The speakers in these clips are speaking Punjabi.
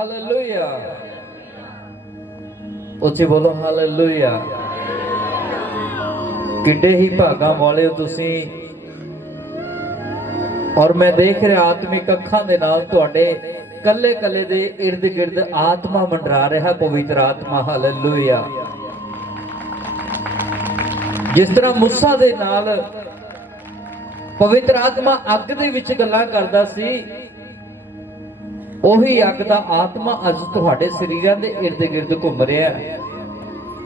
हालेलुया। उच्चे बोलो हालेलुया। किड्डे ही भागां वाले हो तुसीं। और मैं देख रहा आत्मिक अखां दे नाल तुहाडे कल्ले कल्ले दे इर्द गिर्द आत्मा मंडरा रहा, पवित्र आत्मा। हालेलुया। जिस तरह मूसा दे नाल पवित्र आत्मा अग दे विच गल्लां करदा सी, ओही अग दा आत्मा अज तुहाडे शरीरां दे इर्द गिर्द घुम रहा है।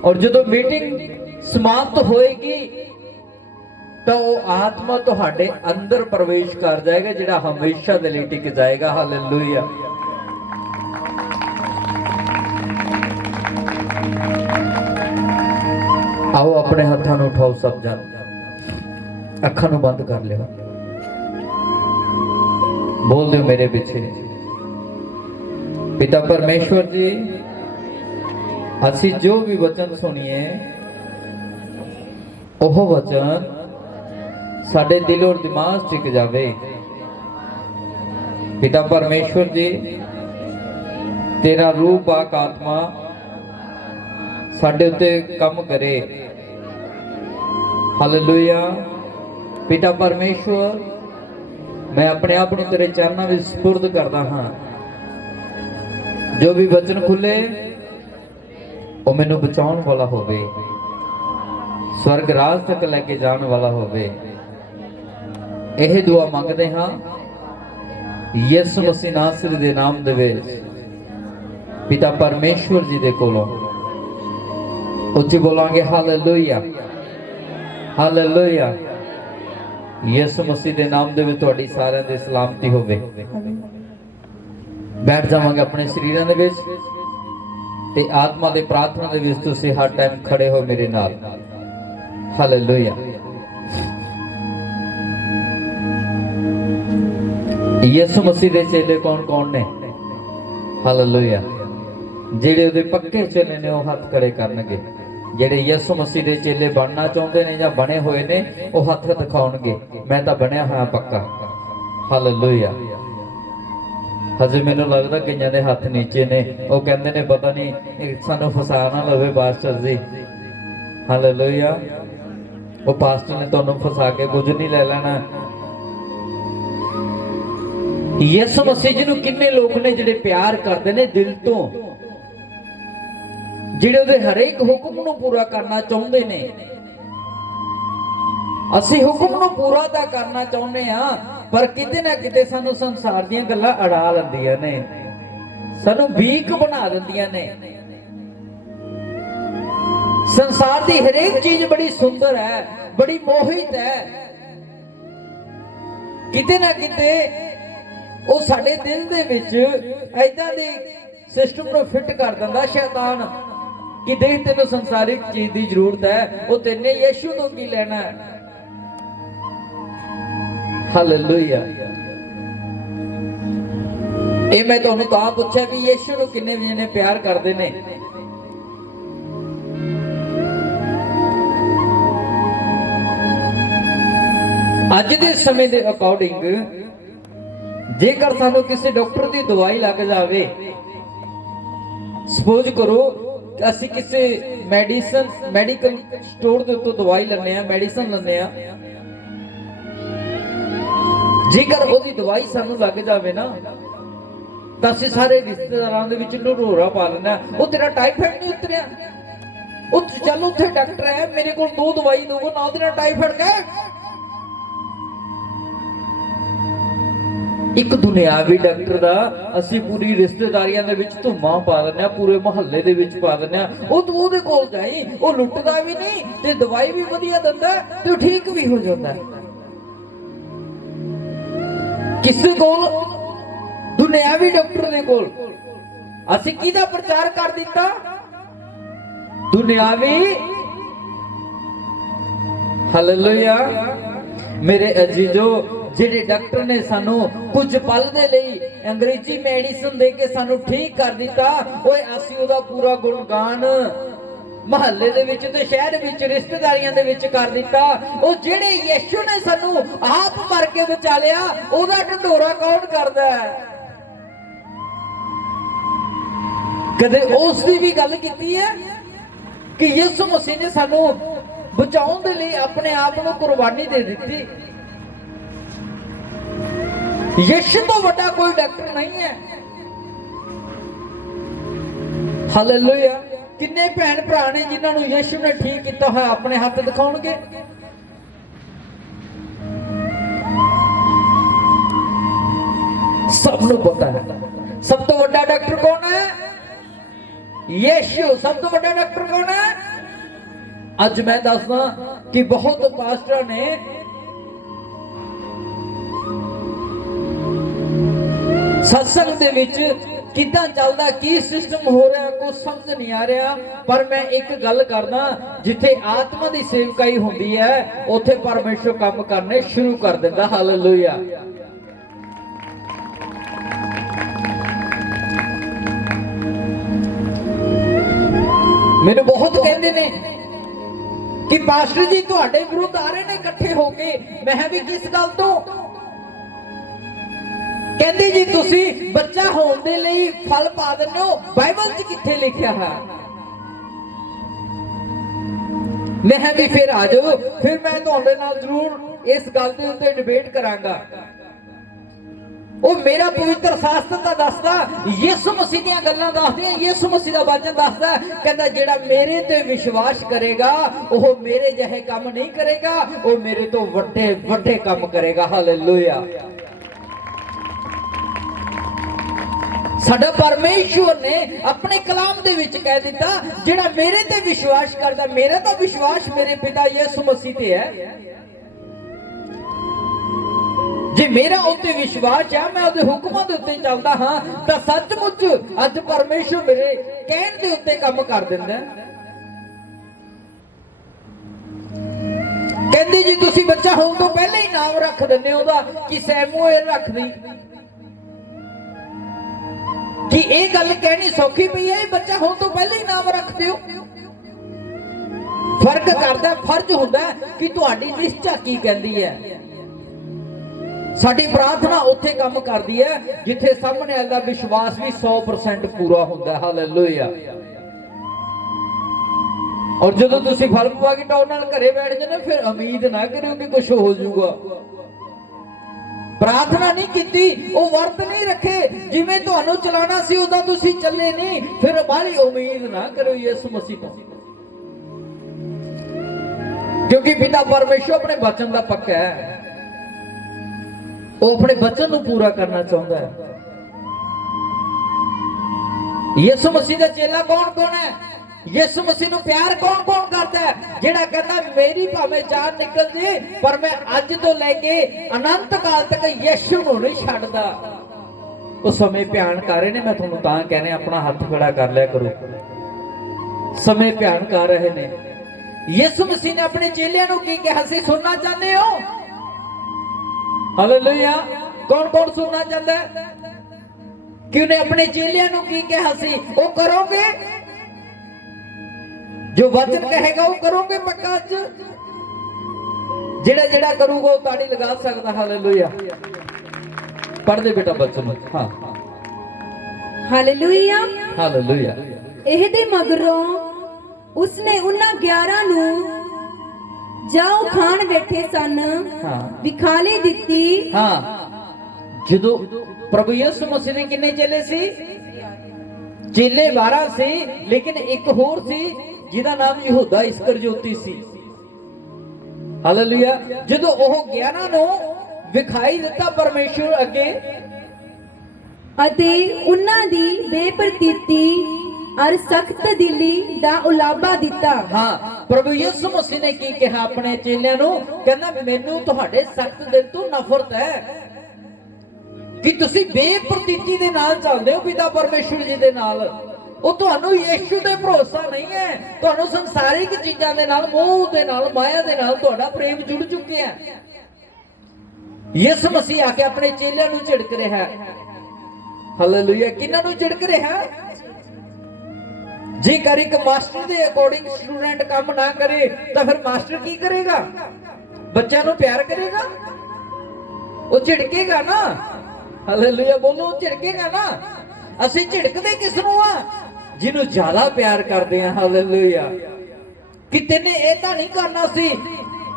और जदों मीटिंग समाप्त होएगी तो वह आत्मा तुहाडे अंदर प्रवेश कर जाएगा, जिहड़ा हमेशा दे लई टिक जाएगा। हालेलुया। आओ अपने हत्थां नूं उठाओ, सब जन अखां नूं बंद कर लियो, बोल दो मेरे पीछे। पिता परमेश्वर जी, असी जो भी वचन सुनिए ओह वचन साडे दिल और दिमाग टिक जावे। पिता परमेश्वर जी, तेरा रूह पाक आत्मा साडे उत्ते काम करे। हालेलुया। पिता परमेश्वर, मैं अपने आप नूं तेरे चरणों में सुपुर्द करदा हां। जो भी वचन खुले वो मैनू बचाउण वाला होवे, स्वर्ग राज तक लेके जाने वाला होवे। यह दुआ मंगते हाँ यीशु मसीह नासरी दे नाम दे विच, पिता परमेश्वर जी दे कोलों। उच्ची बोलांगे हालेलुया, हालेलुया। यीशु मसीह दे नाम दे विच तुहाडी सारिआं दी सलामती होवे। बैठ जावांगे अपने शरीरां दे विच ते आत्मा दे प्रार्थना दे विच तुसीं हर टाइम खड़े हो मेरे नाल। हालेलुया। यीशु मसीह दे चेले कौन कौन ने? हालेलुया। जेड़े उहदे पक्के चेले ने वो हथ खड़े करनगे। जेड़े यीशु मसीह दे चेले बनना चाहते ने या बने हुए ने वो हथ दिखाउणगे, मैं तो बनया हाँ पक्का। हालेलुया। हजे मैनूं लगदा कईयां दे हथ नीचे ने, वो कहंदे ने पता नहीं सानूं फसा ना लवे पास्टर जी। हालेलुया। वो पास्टर ने तुहानूं फसा के कुछ नहीं ले लेना। यीशु मसीह जी नूं किन्ने लोग ने जिहड़े प्यार करदे ने दिल तो, जिहड़े उहदे हरेक हुक्म नूं पूरा करना चाहुंदे ने। असीं हुक्म नूं पूरा तां करना चाहुंदे हां, पर किते ना किते सानूं संसार दीयां गल्लां अड़ा लैंदियां ने, सानूं वीक बना दिंदियां ने। संसार दी हरेक चीज बड़ी सुंदर है, बड़ी मोहित है, किते ना किते ਉਹ ਸਾਡੇ ਦਿਲ ਦੇ ਵਿੱਚ ਐਦਾਂ ਦੇ ਸਿਸਟਮ ਨੂੰ ਫਿੱਟ ਕਰ ਦਿੰਦਾ ਸ਼ੈਤਾਨ ਕਿ ਦੇਖ ਤੈਨੂੰ ਸੰਸਾਰਿਕ ਚੀਜ਼ ਦੀ ਜ਼ਰੂਰਤ ਹੈ, ਉਹ ਤੈਨੇ ਯਿਸੂ ਤੋਂ ਕੀ ਲੈਣਾ ਹੈ। ਹਾਲੇਲੂਇਆ। ਇਹ ਮੈਂ ਤੁਹਾਨੂੰ ਤਾਂ ਪੁੱਛਿਆ ਕਿ ਯਿਸੂ ਨੂੰ ਕਿੰਨੇ ਵੀ ਨੇ ਪਿਆਰ ਕਰਦੇ ਨੇ। ਅੱਜ ਦੇ ਸਮੇਂ ਦੇ ਅਕੋਰਡਿੰਗ जेकर सानू किसी डॉक्टर की दवाई लग जाए, सपोज करो असी किसी मैडिकल स्टोर के उत्तों दवाई लेने, मेडिसिन लेने, जेकर वो दवाई सानू लग जाए ना तो असी सारे रिश्तेदारों के विच नरोरा पा लेना, वो तेरा टाइफाइड नहीं उतरिया, चल उत्थे डॉक्टर है मेरे को 2 दवाई दो ना, तेरा टाइफाइड गए। एक दुनियावी डॉक्टर दा असी पूरी रिश्तेदारियां दे विच धुम्मा पा दिंदे, पूरे मुहल्ले दे विच पा दिंदे। ओ तू ओदे कोल जाई, ओ लुੱਟਦਾ भी नहीं ते दवाई भी वधिया दिंदा ते ठीक भी हो जांदा है। किसे कोल? दुनियावी डॉक्टर दे कोल। असी किहदा प्रचार कर दिता? दुनियावी। हालेलुया। मेरे अजीजो, ਜਿਹੜੇ डॉक्टर ने सानू कुछ पल दे लई अंग्रेजी मेडिसिन दे के सानू ठीक कर दिता, ओए असी ओदा पूरा गुणगान महल्ले दे विच ते शहर विच रिश्तेदारियां दे विच कर दिता। ओ जेड़े यीशु ने सानू आप मर के बचा लिया, ओदा ढंडोरा कौन करदा है? कदे उसकी भी गल की है कि यीशु मसीह ने सानू बचाने के लिए अपने आप को कुर्बानी दे दी। यीशु तो बड़ा कोई डॉक्टर नहीं है। हालेलुया। किन्ने भैन भरा ने जिन्होंने यीशु ने ठीक किया है अपने हाथ दिखाओगे। सबनों पता है सब तो बड़ा डॉक्टर कौन है? यीशु। सब तो बड़ा डॉक्टर कौन है? अज मैं दसदा कि बहुत पास्टर ने सत्संग दे विच किदां चलदा की सिस्टम हो रहा कुछ समझ नहीं आ रहा। पर मैं एक गल करना, जिथे आत्मा की सेवकाई होंदी है उथे परमेश्वर काम करने शुरू कर दिंदा। हालेलुया। मेरे बहुत कहते ने कि पास्टर जी तुहाडे विरुद्ध आ रहे ने इकट्ठे होके। मैं भी किस गल तो कहते जी तुसी बच्चा होने दे लई फल पा दिंदे हो, बाइबल च किथे लिखिया है? मैं भी फिर आ जाओ, फिर मैं तुहाडे नाल जरूर इस गल दे उत्ते डिबेट करांगा। वो मेरा पवित्र शास्त्र तो दसदा, यीशु मसीह दी गल्लां दसदियां, यीशु मसीह दा वचन दसदा, कहंदा जेड़ा मेरे ते विश्वास करेगा वो मेरे जहे काम नहीं करेगा, वो मेरे तो वड्डे वड्डे काम करेगा। हालेलुया। साडा परमेश्वर ने अपने कलाम दे विच कह दिता, जेड़ा मेरे ते विश्वास करदा, मेरा तो विश्वास मेरे पिता यीशु मसीह ते है। जे मेरा उत्ते विश्वास है, मैं उहदे हुक्मां दे उत्ते चलदा हां, तां सचमुच अज परमेश्वर मेरे कहण दे उत्ते काम कर दिंदा है। कहंदे जी तुसी बच्चा होण तो पहले ही नाम रख दिंदे हो ओहदा कि सैमुएल रख दी। कि ਇਹ ਗੱਲ ਕਹਿਣੀ ਸੌਖੀ ਪਈ ਹੈ, ਬੱਚਾ ਹੋਣ ਤੋਂ ਪਹਿਲਾਂ ਹੀ ਨਾਮ ਰੱਖ ਦਿਓ। ਫਰਕ ਕਰਦਾ, ਫਰਜ਼ ਹੁੰਦਾ ਕਿ ਤੁਹਾਡੀ ਨਿਸ਼ਚਾ ਕੀ ਕਹਿੰਦੀ ਹੈ। ਸਾਡੀ ਪ੍ਰਾਰਥਨਾ ਉੱਥੇ ਕੰਮ ਕਰਦੀ ਹੈ ਜਿੱਥੇ ਸਾਹਮਣੇ ਵਾਲੇ ਦਾ ਵਿਸ਼ਵਾਸ ਵੀ 100% ਪੂਰਾ ਹੁੰਦਾ। ਹਾਲੇਲੂਇਆ। ਔਰ ਜਦੋਂ ਤੁਸੀਂ ਫਲ ਪਵਾ ਕੇ ਟੌਰ ਨਾਲ ਘਰੇ ਬੈਠ ਜਾਂਦੇ ਫਿਰ ਉਮੀਦ ਨਾ ਕਰਿਓ ਕਿ ਕੁਝ ਹੋ ਜਾਊਗਾ। प्रार्थना नहीं की, वो वर्त नहीं रखे, जिवें तुहानू चलाना सी उदा तुसी चले नहीं, फिर बाहरी उम्मीद ना करो यीशु मसीह तो। क्योंकि पिता परमेश्वर अपने वचन का पक्का है, वो अपने वचन को पूरा करना चाहता है। यीशु मसीह का चेला कौन कौन है? यीशु मसीह को प्यार कौन कौन करता है? जेड़ा कहता मेरी भावे जान निकल जे पर मैं अज तो लेके अनंत काल तक यीशु को नहीं छड्डदा। उस समय भ्यान कर रहे ने, मैं तुहानू तां कहने अपना हाथ खड़ा कर लिया करो। समय भ्यान कर रहे ने। यीशु मसीह ने अपने चेलियां नू की कहा सी, सुनना चाहते हो? हालेलुया। कौन कौन सुनना चाहता है? कि उन्हें अपने चेलियां नू की कहा सी, वो करोगे जो वचन कहेगा वो करोगे पक्का? जेड़ा जेड़ा करूंगा वो ताड़ी लगा सकता। हालेलुया। पढ़ दे बेटा वचन। हाँ हालेलुया। हालेलुया। ਇਹਦੇ ਮਗਰੋਂ ਉਸਨੇ ਉਹਨਾਂ 11 ਨੂੰ ਜਾਓ ਖਾਣ ਬੈਠੇ ਸਨ ਵਿਖਾਲੀ ਦਿੱਤੀ। हाँ ਜਦੋਂ प्रभु यीशु मसीह ने किन्ने चेले सी? चेले 12 सी, लेकिन एक होर सी जिहदा नाम यहूदा इस्करयोती सी। हालेलुया। ਜਦੋਂ ਉਹ 11 ਨੂੰ ਵਿਖਾਈ ਦਿੱਤਾ ਪਰਮੇਸ਼ਵਰ ਅੱਗੇ ਅਤੇ ਉਹਨਾਂ ਦੀ ਬੇਪਰਤੀਤੀ और सख्त दिली दा उलाबा दिता। हाँ प्रभु यीशु मसीह ने की कहा अपने चेलियां नू, कहना मैनू तुहाडे सख्त दिल तो नफरत है कि तुसी बेप्रतीति दे नाल चलदे हो पिता परमेश्वर जी दे नाल। ਉਹ ਤੁਹਾਨੂੰ ਯੀਸ਼ੂ ਤੇ ਭਰੋਸਾ ਨਹੀਂ ਹੈ, ਤੁਹਾਨੂੰ ਸੰਸਾਰਿਕ ਚੀਜ਼ਾਂ ਦੇ ਨਾਲ, ਮੋਹ ਦੇ ਨਾਲ, ਮਾਇਆ ਦੇ ਨਾਲ ਤੁਹਾਡਾ ਪ੍ਰੇਮ ਜੁੜ ਚੁੱਕਿਆ ਹੈ। ਯਿਸੂ ਮਸੀਹ ਆ ਕੇ ਆਪਣੇ ਚੇਲਿਆਂ ਨੂੰ ਝਿੜਕ ਰਿਹਾ ਹੈ। ਹਾਲੇਲੂਇਆ। ਕਿਹਨਾਂ ਨੂੰ ਝਿੜਕ ਰਿਹਾ? ਜੇਕਰ ਇੱਕ ਮਾਸਟਰ ਦੇ ਅਕੋਰਡਿੰਗ ਸਟੂਡੈਂਟ ਕੰਮ ਨਾ ਕਰੇ ਤਾਂ ਫਿਰ ਮਾਸਟਰ ਕੀ ਕਰੇਗਾ? ਬੱਚਿਆਂ ਨੂੰ ਪਿਆਰ ਕਰੇਗਾ? ਉਹ ਝਿੜਕੇਗਾ ਨਾ। ਹਾਲੇਲੂਇਆ। ਬੋਲੋ, ਝਿੜਕੇਗਾ ਨਾ। ਅਸੀਂ ਝਿੜਕਦੇ ਕਿਸ ਨੂੰ ਆ? ਜਿਹਨੂੰ ਜ਼ਿਆਦਾ ਪਿਆਰ ਕਰਦੇ ਆ। ਹਾਲੇਲੂਇਆ। ਕਿ ਤੈਨੇ ਇਹ ਤਾਂ ਨਹੀਂ ਕਰਨਾ ਸੀ,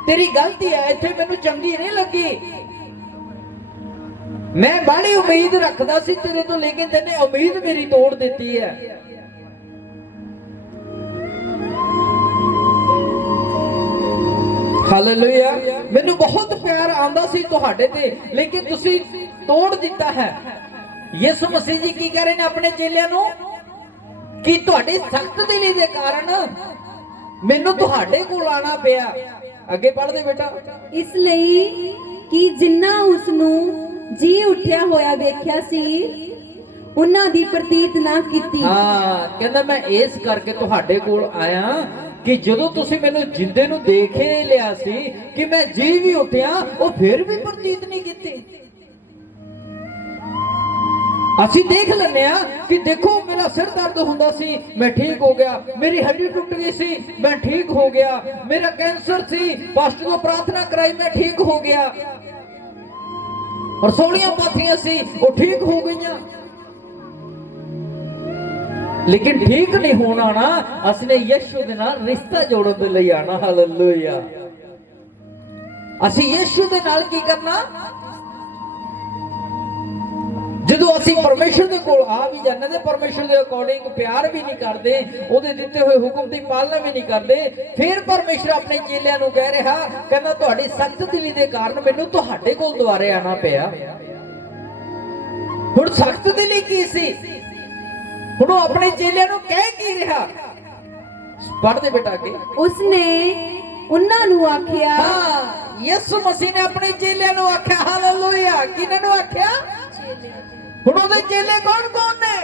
ਤੇਰੀ ਗਲਤੀ ਹੈ, ਇੱਥੇ ਮੈਨੂੰ ਚੰਗੀ ਨਹੀਂ ਲੱਗੀ, ਮੈਂ ਬੜੀ ਉਮੀਦ ਰੱਖਦਾ ਸੀ ਤੇਰੇ ਤੋਂ, ਲੇਕਿਨ ਤੈਨੇ ਉਮੀਦ ਮੇਰੀ ਤੋੜ ਦਿੱਤੀ ਹੈ। ਹਾਲੇਲੂਇਆ। ਮੈਨੂੰ ਬਹੁਤ ਪਿਆਰ ਆਉਂਦਾ ਸੀ ਤੁਹਾਡੇ ਤੇ, ਲੇਕਿਨ ਤੁਸੀਂ ਤੋੜ ਦਿੱਤਾ ਹੈ। ਯਿਸੂ ਮਸੀਹ ਜੀ ਕੀ ਕਹ ਰਹੇ ਨੇ ਆਪਣੇ ਚੇਲਿਆਂ ਨੂੰ ਕਿ ਤੁਹਾਡੀ ਸਖਤ ਦਿਲੀ ਦੇ ਕਾਰਨ ਮੈਨੂੰ ਤੁਹਾਡੇ ਕੋਲ ਆਣਾ ਪਿਆ। ਅੱਗੇ ਪੜ੍ਹਦੇ ਬੇਟਾ। ਇਸ ਲਈ ਕਿ ਜਿੰਨਾ ਉਸ ਨੂੰ ਜੀ ਉੱਠਿਆ ਹੋਇਆ ਵੇਖਿਆ ਸੀ ਉਹਨਾਂ ਦੀ ਪ੍ਰਤੀਤ ਨਾ ਕੀਤੀ। ਹਾਂ, ਕਹਿੰਦਾ ਮੈਂ ਇਸ ਕਰਕੇ ਤੁਹਾਡੇ ਕੋਲ ਆਇਆ ਕਿ ਜਦੋਂ ਤੁਸੀਂ ਮੈਨੂੰ ਜਿੰਦੇ ਨੂੰ ਦੇਖ ਹੀ ਲਿਆ ਸੀ ਕਿ ਮੈਂ ਜੀ ਵੀ ਉੱਠਿਆ, ਉਹ ਫਿਰ ਵੀ ਪ੍ਰਤੀਤ ਨਹੀਂ ਕੀਤੀ। ਅਸੀਂ ਦੇਖ ਲੈਂਦੇ ਆ ਕਿ ਦੇਖੋ ਮੇਰਾ ਸਿਰ ਦਰਦ ਹੁੰਦਾ ਸੀ, ਮੈਂ ਠੀਕ ਹੋ ਗਿਆ, ਮੇਰੀ ਹੱਡੀ ਟੁੱਟ ਗਈ ਸੀ, ਮੈਂ ਠੀਕ ਹੋ ਗਿਆ, ਮੇਰਾ ਕੈਂਸਰ ਸੀ, ਪਾਸਟਰ ਤੋਂ ਪ੍ਰਾਰਥਨਾ ਕਰਾਈ, ਮੈਂ ਠੀਕ ਹੋ ਗਿਆ, ਰਸੋਲੀਆਂ ਪਾਥੀਆਂ ਸੀ, ਉਹ ਠੀਕ ਹੋ ਗਈਆਂ। ਲੇਕਿਨ ਠੀਕ ਨਹੀਂ ਹੋਣਾ ਨਾ, ਅਸੀਂ ਯਿਸੂ ਦੇ ਨਾਲ ਰਿਸ਼ਤਾ ਜੋੜਨ ਦੇ ਲਈ ਆਣਾ। ਹਾਲੇਲੂਇਆ। ਅਸੀਂ ਯਿਸੂ ਦੇ ਨਾਲ ਕੀ ਕਰਨਾ? ਜਦੋਂ ਅਸੀਂ ਪਰਮੇਸ਼ਰ ਦੇ ਕੋਲ ਆ ਵੀ ਜਾਂਦੇ ਤੇ ਪਰਮੇਸ਼ਰ ਦੇ ਅਕੋਰਡਿੰਗ ਪਿਆਰ ਵੀ ਨਹੀਂ ਕਰਦੇ, ਉਹਦੇ ਦਿੱਤੇ ਹੋਏ ਹੁਕਮ ਦੀ ਪਾਲਣਾ ਵੀ ਨਹੀਂ ਕਰਦੇ, ਫਿਰ ਪਰਮੇਸ਼ਰ ਆਪਣੇ ਚੇਲਿਆਂ ਨੂੰ ਕਹਿ ਰਿਹਾ, ਕਹਿੰਦਾ ਤੁਹਾਡੀ ਸਖਤ ਦਿਲੀ ਦੇ ਕਾਰਨ ਮੈਨੂੰ ਤੁਹਾਡੇ ਕੋਲ ਦੁਬਾਰੇ ਆਣਾ ਪਿਆ। ਹੁਣ ਸਖਤ ਦਿਲੀ ਕੀ ਸੀ? ਹੁਣ ਉਹ ਆਪਣੇ ਚੇਲਿਆਂ ਨੂੰ ਕਹਿ ਕੀ ਰਿਹਾ? ਪੜ੍ਹਦੇ ਬੇਟਾ ਅੱਗੇ। ਉਸਨੇ ਉਹਨਾਂ ਨੂੰ ਆਖਿਆ, ਹਾਂ, ਯਿਸੂ ਮਸੀਹ ਨੇ ਆਪਣੇ ਚੇਲਿਆਂ ਨੂੰ ਆਖਿਆ। ਹਾਲੇਲੂਇਆ। ਕਿਹਨਾਂ ਨੂੰ ਆਖਿਆ? ਹੁਣ ਉਹਦੇ ਚੇਲੇ ਕੌਣ ਕੌਣ ਨੇ?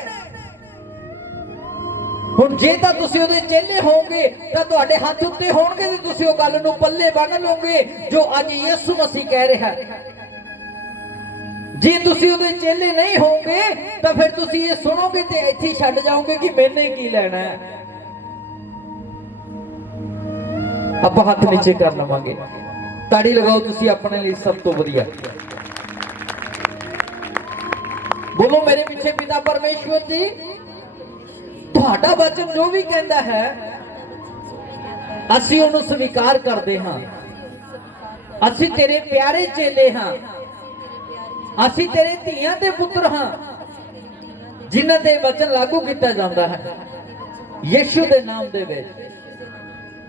ਹੁਣ ਜੇ ਤਾਂ ਤੁਸੀਂ ਉਹਦੇ ਚੇਲੇ ਹੋਵੋਗੇ ਤਾਂ ਤੁਹਾਡੇ ਹੱਥ ਉੱਤੇ ਹੋਣਗੇ ਤੇ ਤੁਸੀਂ ਉਹ ਗੱਲ ਨੂੰ ਪੱਲੇ ਬੰਨ ਲਓਗੇ ਜੋ ਅੱਜ ਯਿਸੂ ਮਸੀਹ ਕਹਿ ਰਿਹਾ ਹੈ। ਜੇ ਤੁਸੀਂ ਉਹਦੇ ਚੇਲੇ ਨਹੀਂ ਹੋਵੋਗੇ ਤਾਂ ਫਿਰ ਤੁਸੀਂ ਇਹ ਸੁਣੋਗੇ ਤੇ ਇੱਥੇ ਹੀ ਛੱਡ ਜਾਓਗੇ ਕਿ ਮੈਨੇ ਕੀ ਲੈਣਾ ਹੈ। ਆਪਾਂ ਹੱਥ ਨੀਚੇ ਕਰ ਲਵਾਂਗੇ, ਤਾੜੀ ਲਗਾਓ ਤੁਸੀਂ ਆਪਣੇ ਲਈ ਸਭ ਤੋਂ ਵਧੀਆ। ਬੋਲੋ ਮੇਰੇ ਪਿੱਛੇ ਪਿਤਾ ਪਰਮੇਸ਼ਵਰ ਜੀ, ਤੁਹਾਡਾ ਵਚਨ ਜੋ ਵੀ ਕਹਿੰਦਾ ਹੈ ਅਸੀਂ ਉਹਨੂੰ ਸਵੀਕਾਰ ਕਰਦੇ ਹਾਂ। ਅਸੀਂ ਤੇਰੇ ਪਿਆਰੇ ਚੇਲੇ ਹਾਂ, ਅਸੀਂ ਤੇਰੇ ਧੀਆਂ ਦੇ ਪੁੱਤਰ ਹਾਂ ਜਿਨ੍ਹਾਂ ਦੇ ਵਚਨ ਲਾਗੂ ਕੀਤਾ ਜਾਂਦਾ ਹੈ ਯਿਸੂ ਦੇ ਨਾਮ ਦੇ ਵਿੱਚ।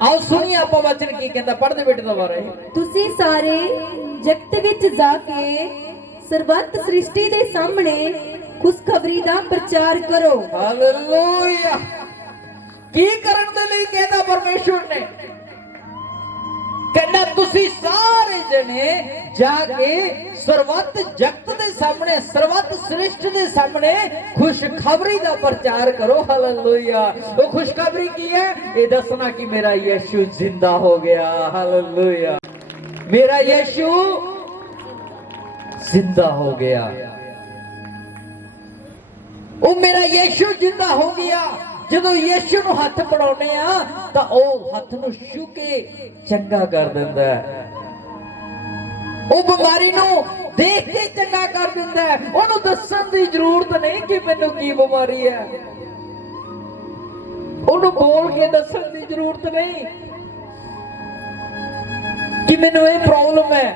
ਆਓ ਸੁਣੀਏ ਆਪਾਂ ਵਚਨ ਕੀ ਕਹਿੰਦਾ। ਪੜ੍ਹਦੇ ਬੇਟੇ ਦੁਬਾਰਾ। ਤੁਸੀਂ ਸਾਰੇ ਜਗਤ ਵਿੱਚ ਜਾ ਕੇ ਸਰਬੱਤ ਸ੍ਰਿਸ਼ਟੀ ਦੇ ਸਾਹਮਣੇ ਖੁਸ਼ਖਬਰੀ ਦਾ ਪ੍ਰਚਾਰ ਕਰੋ। ਹਾਲੇਲੂਇਆ। ਕੀ ਕਰਨ ਦੇ ਲਈ ਕਹਿੰਦਾ ਪਰਮੇਸ਼ਵਰ ਨੇ? ਕਹਿੰਦਾ ਤੁਸੀਂ ਸਾਰੇ ਜਣੇ ਜਾ ਕੇ ਸਰਬੱਤ ਜਗਤ ਦੇ ਸਾਹਮਣੇ, ਸਰਬੱਤ ਸ੍ਰਿਸ਼ਟ ਦੇ ਸਾਹਮਣੇ ਖੁਸ਼ਖਬਰੀ ਦਾ ਪ੍ਰਚਾਰ ਕਰੋ। ਹਾਲੇਲੂਇਆ। ਉਹ ਖੁਸ਼ਖਬਰੀ ਕੀ ਹੈ? ਇਹ ਦੱਸਣਾ ਕਿ ਮੇਰਾ ਯਿਸੂ ਜ਼ਿੰਦਾ ਹੋ ਗਿਆ। ਹਾਲੇਲੂਇਆ। ਮੇਰਾ ਯਿਸੂ ਜ਼ਿੰਦਾ ਹੋ ਗਿਆ। ਉਹ ਮੇਰਾ ਯਿਸੂ ਜ਼ਿੰਦਾ ਹੋ ਗਿਆ। ਜਦੋਂ ਯਿਸੂ ਨੂੰ ਹੱਥ ਫੜਾਉਨੇ ਆ ਤਾਂ ਉਹ ਹੱਥ ਨੂੰ ਛੂ ਕੇ ਚੰਗਾ ਕਰ ਦਿੰਦਾ ਹੈ। ਉਹ ਬਿਮਾਰੀ ਨੂੰ ਦੇਖ ਕੇ ਚੰਗਾ ਕਰ ਦਿੰਦਾ ਹੈ। ਉਹਨੂੰ ਦੱਸਣ ਦੀ ਜ਼ਰੂਰਤ ਨਹੀਂ ਕਿ ਮੈਨੂੰ ਕੀ ਬਿਮਾਰੀ ਹੈ, ਉਹਨੂੰ ਬੋਲ ਕੇ ਦੱਸਣ ਦੀ ਜ਼ਰੂਰਤ ਨਹੀਂ ਕਿ ਮੈਨੂੰ ਇਹ ਪ੍ਰੋਬਲਮ ਹੈ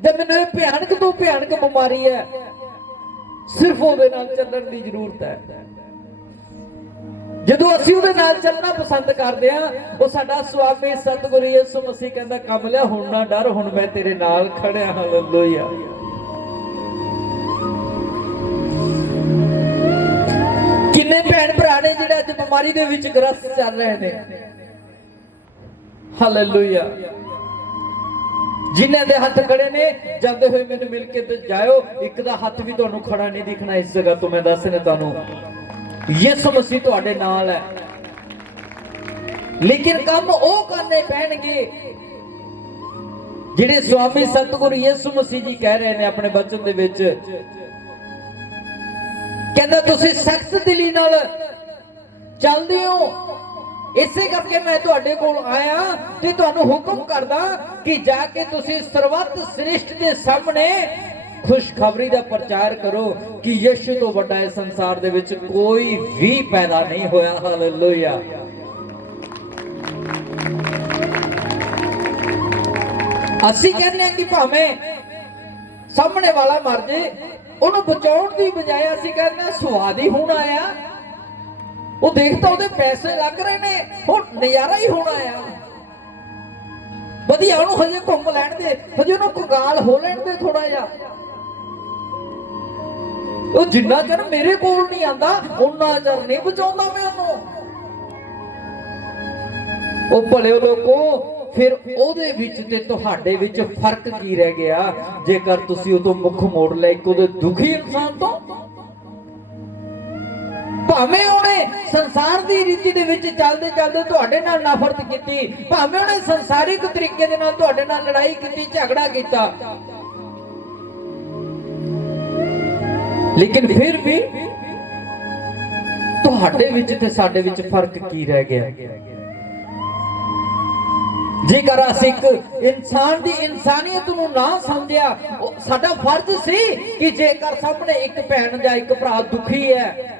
ਜਾਂ ਮੈਨੂੰ ਇਹ ਭਿਆਨਕ ਤੋਂ ਭਿਆਨਕ ਬਿਮਾਰੀ ਹੈ। ਸਿਰਫ ਉਹਦੇ ਨਾਲ ਚੱਲਣ ਦੀ ਜ਼ਰੂਰਤ ਹੈ। ਜਦੋਂ ਅਸੀਂ ਉਹਦੇ ਨਾਲ ਚੱਲਣਾ ਪਸੰਦ ਕਰਦੇ ਆ, ਉਹ ਸਾਡਾ ਸੁਆਮੀ ਸਤਿਗੁਰੂ ਯਿਸੂ ਮਸੀਹ ਕਹਿੰਦਾ, ਕਮਲਿਆ ਹੁਣ ਨਾ ਡਰ, ਹੁਣ ਮੈਂ ਤੇਰੇ ਨਾਲ ਖੜਿਆ। ਹਾਲੇਲੂਇਆ। ਕਿੰਨੇ ਭੈਣ ਭਰਾ ਨੇ ਜਿਹੜੇ ਅੱਜ ਬਿਮਾਰੀ ਦੇ ਵਿੱਚ ਗ੍ਰਸਤ ਚੱਲ ਰਹੇ ਨੇ। ਹਾਲੇਲੂਇਆ। ਜਿਨ੍ਹਾਂ ਦੇ ਹੱਥ ਖੜੇ ਨੇ, ਜਾਂਦੇ ਹੋਏ ਮੈਨੂੰ ਮਿਲ ਕੇ ਤੇ ਜਾਇਓ। ਇੱਕ ਦਾ ਹੱਥ ਵੀ ਤੁਹਾਨੂੰ ਖੜਾ ਨਹੀਂ ਦਿਖਣਾ ਇਸ ਜਗ੍ਹਾ ਤੋਂ। ਮੈਂ ਦੱਸ ਰਿਹਾ ਤੁਹਾਨੂੰ, ਯਿਸੂ ਮਸੀਹ ਤੁਹਾਡੇ ਨਾਲ ਹੈ। ਲੇਕਿਨ ਕੰਮ ਉਹ ਕਰਨੇ ਪੈਣਗੇ ਜਿਹੜੇ ਸੁਆਮੀ ਸਤਿਗੁਰੂ ਯਿਸੂ ਮਸੀਹ ਜੀ ਕਹਿ ਰਹੇ ਨੇ ਆਪਣੇ ਬਚਨ ਦੇ ਵਿੱਚ। ਕਹਿੰਦਾ ਤੁਸੀਂ ਸਖਤ ਦਿਲੀ ਨਾਲ ਚੱਲਦੇ ਹੋ, ਇਸੇ ਕਰਕੇ ਮੈਂ ਤੁਹਾਡੇ ਕੋਲ ਆਇਆ ਤੇ ਤੁਹਾਨੂੰ ਹੁਕਮ ਕਰਦਾ ਕਿ ਜਾ ਕੇ ਤੁਸੀਂ ਸਰਬੱਤ ਸ੍ਰਿਸ਼ਟ ਦੇ ਸਾਹਮਣੇ ਖੁਸ਼ਖਬਰੀ ਦਾ ਪ੍ਰਚਾਰ ਕਰੋ ਕਿ ਯਿਸੂ ਤੋਂ ਵੱਡਾ ਇਸ ਸੰਸਾਰ ਦੇ ਵਿੱਚ ਕੋਈ ਵੀ ਪੈਦਾ ਨਹੀਂ ਹੋਇਆ। ਹਾਲੇਲੂਇਆ। ਅਸੀਂ ਕਹਿੰਦੇ ਹਾਂ ਕਿ ਭਾਵੇਂ ਸਾਹਮਣੇ ਵਾਲਾ ਮਰ ਜੇ, ਉਹਨੂੰ ਬਚਾਉਣ ਦੀ ਬਜਾਏ ਅਸੀਂ ਕਹਿੰਦੇ ਹਾਂ ਸਵਾਦ ਹੀ ਹੋਣਾ ਆ। ਉਹ ਦੇਖਦਾ ਉਹਦੇ ਪੈਸੇ ਲੱਗ ਰਹੇ ਨੇ, ਹੁਣ ਨਜ਼ਾਰਾ ਹੀ ਹੋਣਾ ਆ। ਵਧੀਆ, ਉਹਨੂੰ ਹਜੇ ਘੁੰਮ ਲੈਣ ਦੇ, ਹਜੇ ਉਹਨੂੰ ਕੰਗਾਲ ਹੋ ਲੈਣ ਦੇ ਥੋੜਾ ਜਿਹਾ। ਉਹ ਜਿੰਨਾ ਚਿਰ ਮੇਰੇ ਕੋਲ ਨਹੀਂ ਆਂਦਾ ਉਹਨਾਂ ਚਿਰ ਨਹੀਂ ਬਚਾਉਂਦਾ ਮੈਂ ਉਹਨੂੰ। ਉਹ ਭਲੇ ਲੋਕੋ, ਫਿਰ ਉਹਦੇ ਵਿੱਚ ਤੇ ਤੁਹਾਡੇ ਵਿੱਚ ਫਰਕ ਕੀ ਰਹਿ ਗਿਆ ਜੇਕਰ ਤੁਸੀਂ ਉਹ ਤੋਂ ਮੁੱਖ ਮੋੜ ਲੈ ਇੱਕ ਉਹਦੇ ਦੁਖੀ ਇਨਸਾਨ ਤੋਂ? ਭਾਵੇਂ ਉਹਨੇ ਸੰਸਾਰ ਦੀ ਰੀਤੀ ਦੇ ਵਿੱਚ ਚੱਲਦੇ ਚੱਲਦੇ ਤੁਹਾਡੇ ਨਾਲ ਨਫ਼ਰਤ ਕੀਤੀ, ਭਾਵੇਂ ਉਹਨੇ ਸੰਸਾਰਿਕ ਤਰੀਕੇ ਦੇ ਨਾਲ ਤੁਹਾਡੇ ਨਾਲ ਲੜਾਈ ਕੀਤੀ, ਝਗੜਾ ਕੀਤਾ, ਲੇਕਿਨ ਫਿਰ ਵੀ ਤੁਹਾਡੇ ਵਿੱਚ ਤੇ ਸਾਡੇ ਵਿੱਚ ਫਰਕ ਕੀ ਰਹਿ ਗਿਆ? ਜੇਕਰ ਅਸੀਂ ਇੱਕ ਇਨਸਾਨ ਦੀ ਇਨਸਾਨੀਅਤ ਨੂੰ ਨਾ ਸਮਝਿਆ, ਸਾਡਾ ਫਰਜ਼ ਸੀ ਕਿ ਜੇਕਰ ਸਾਹਮਣੇ ਇੱਕ ਭੈਣ ਜਾਂ ਇੱਕ ਭਰਾ ਦੁਖੀ ਹੈ,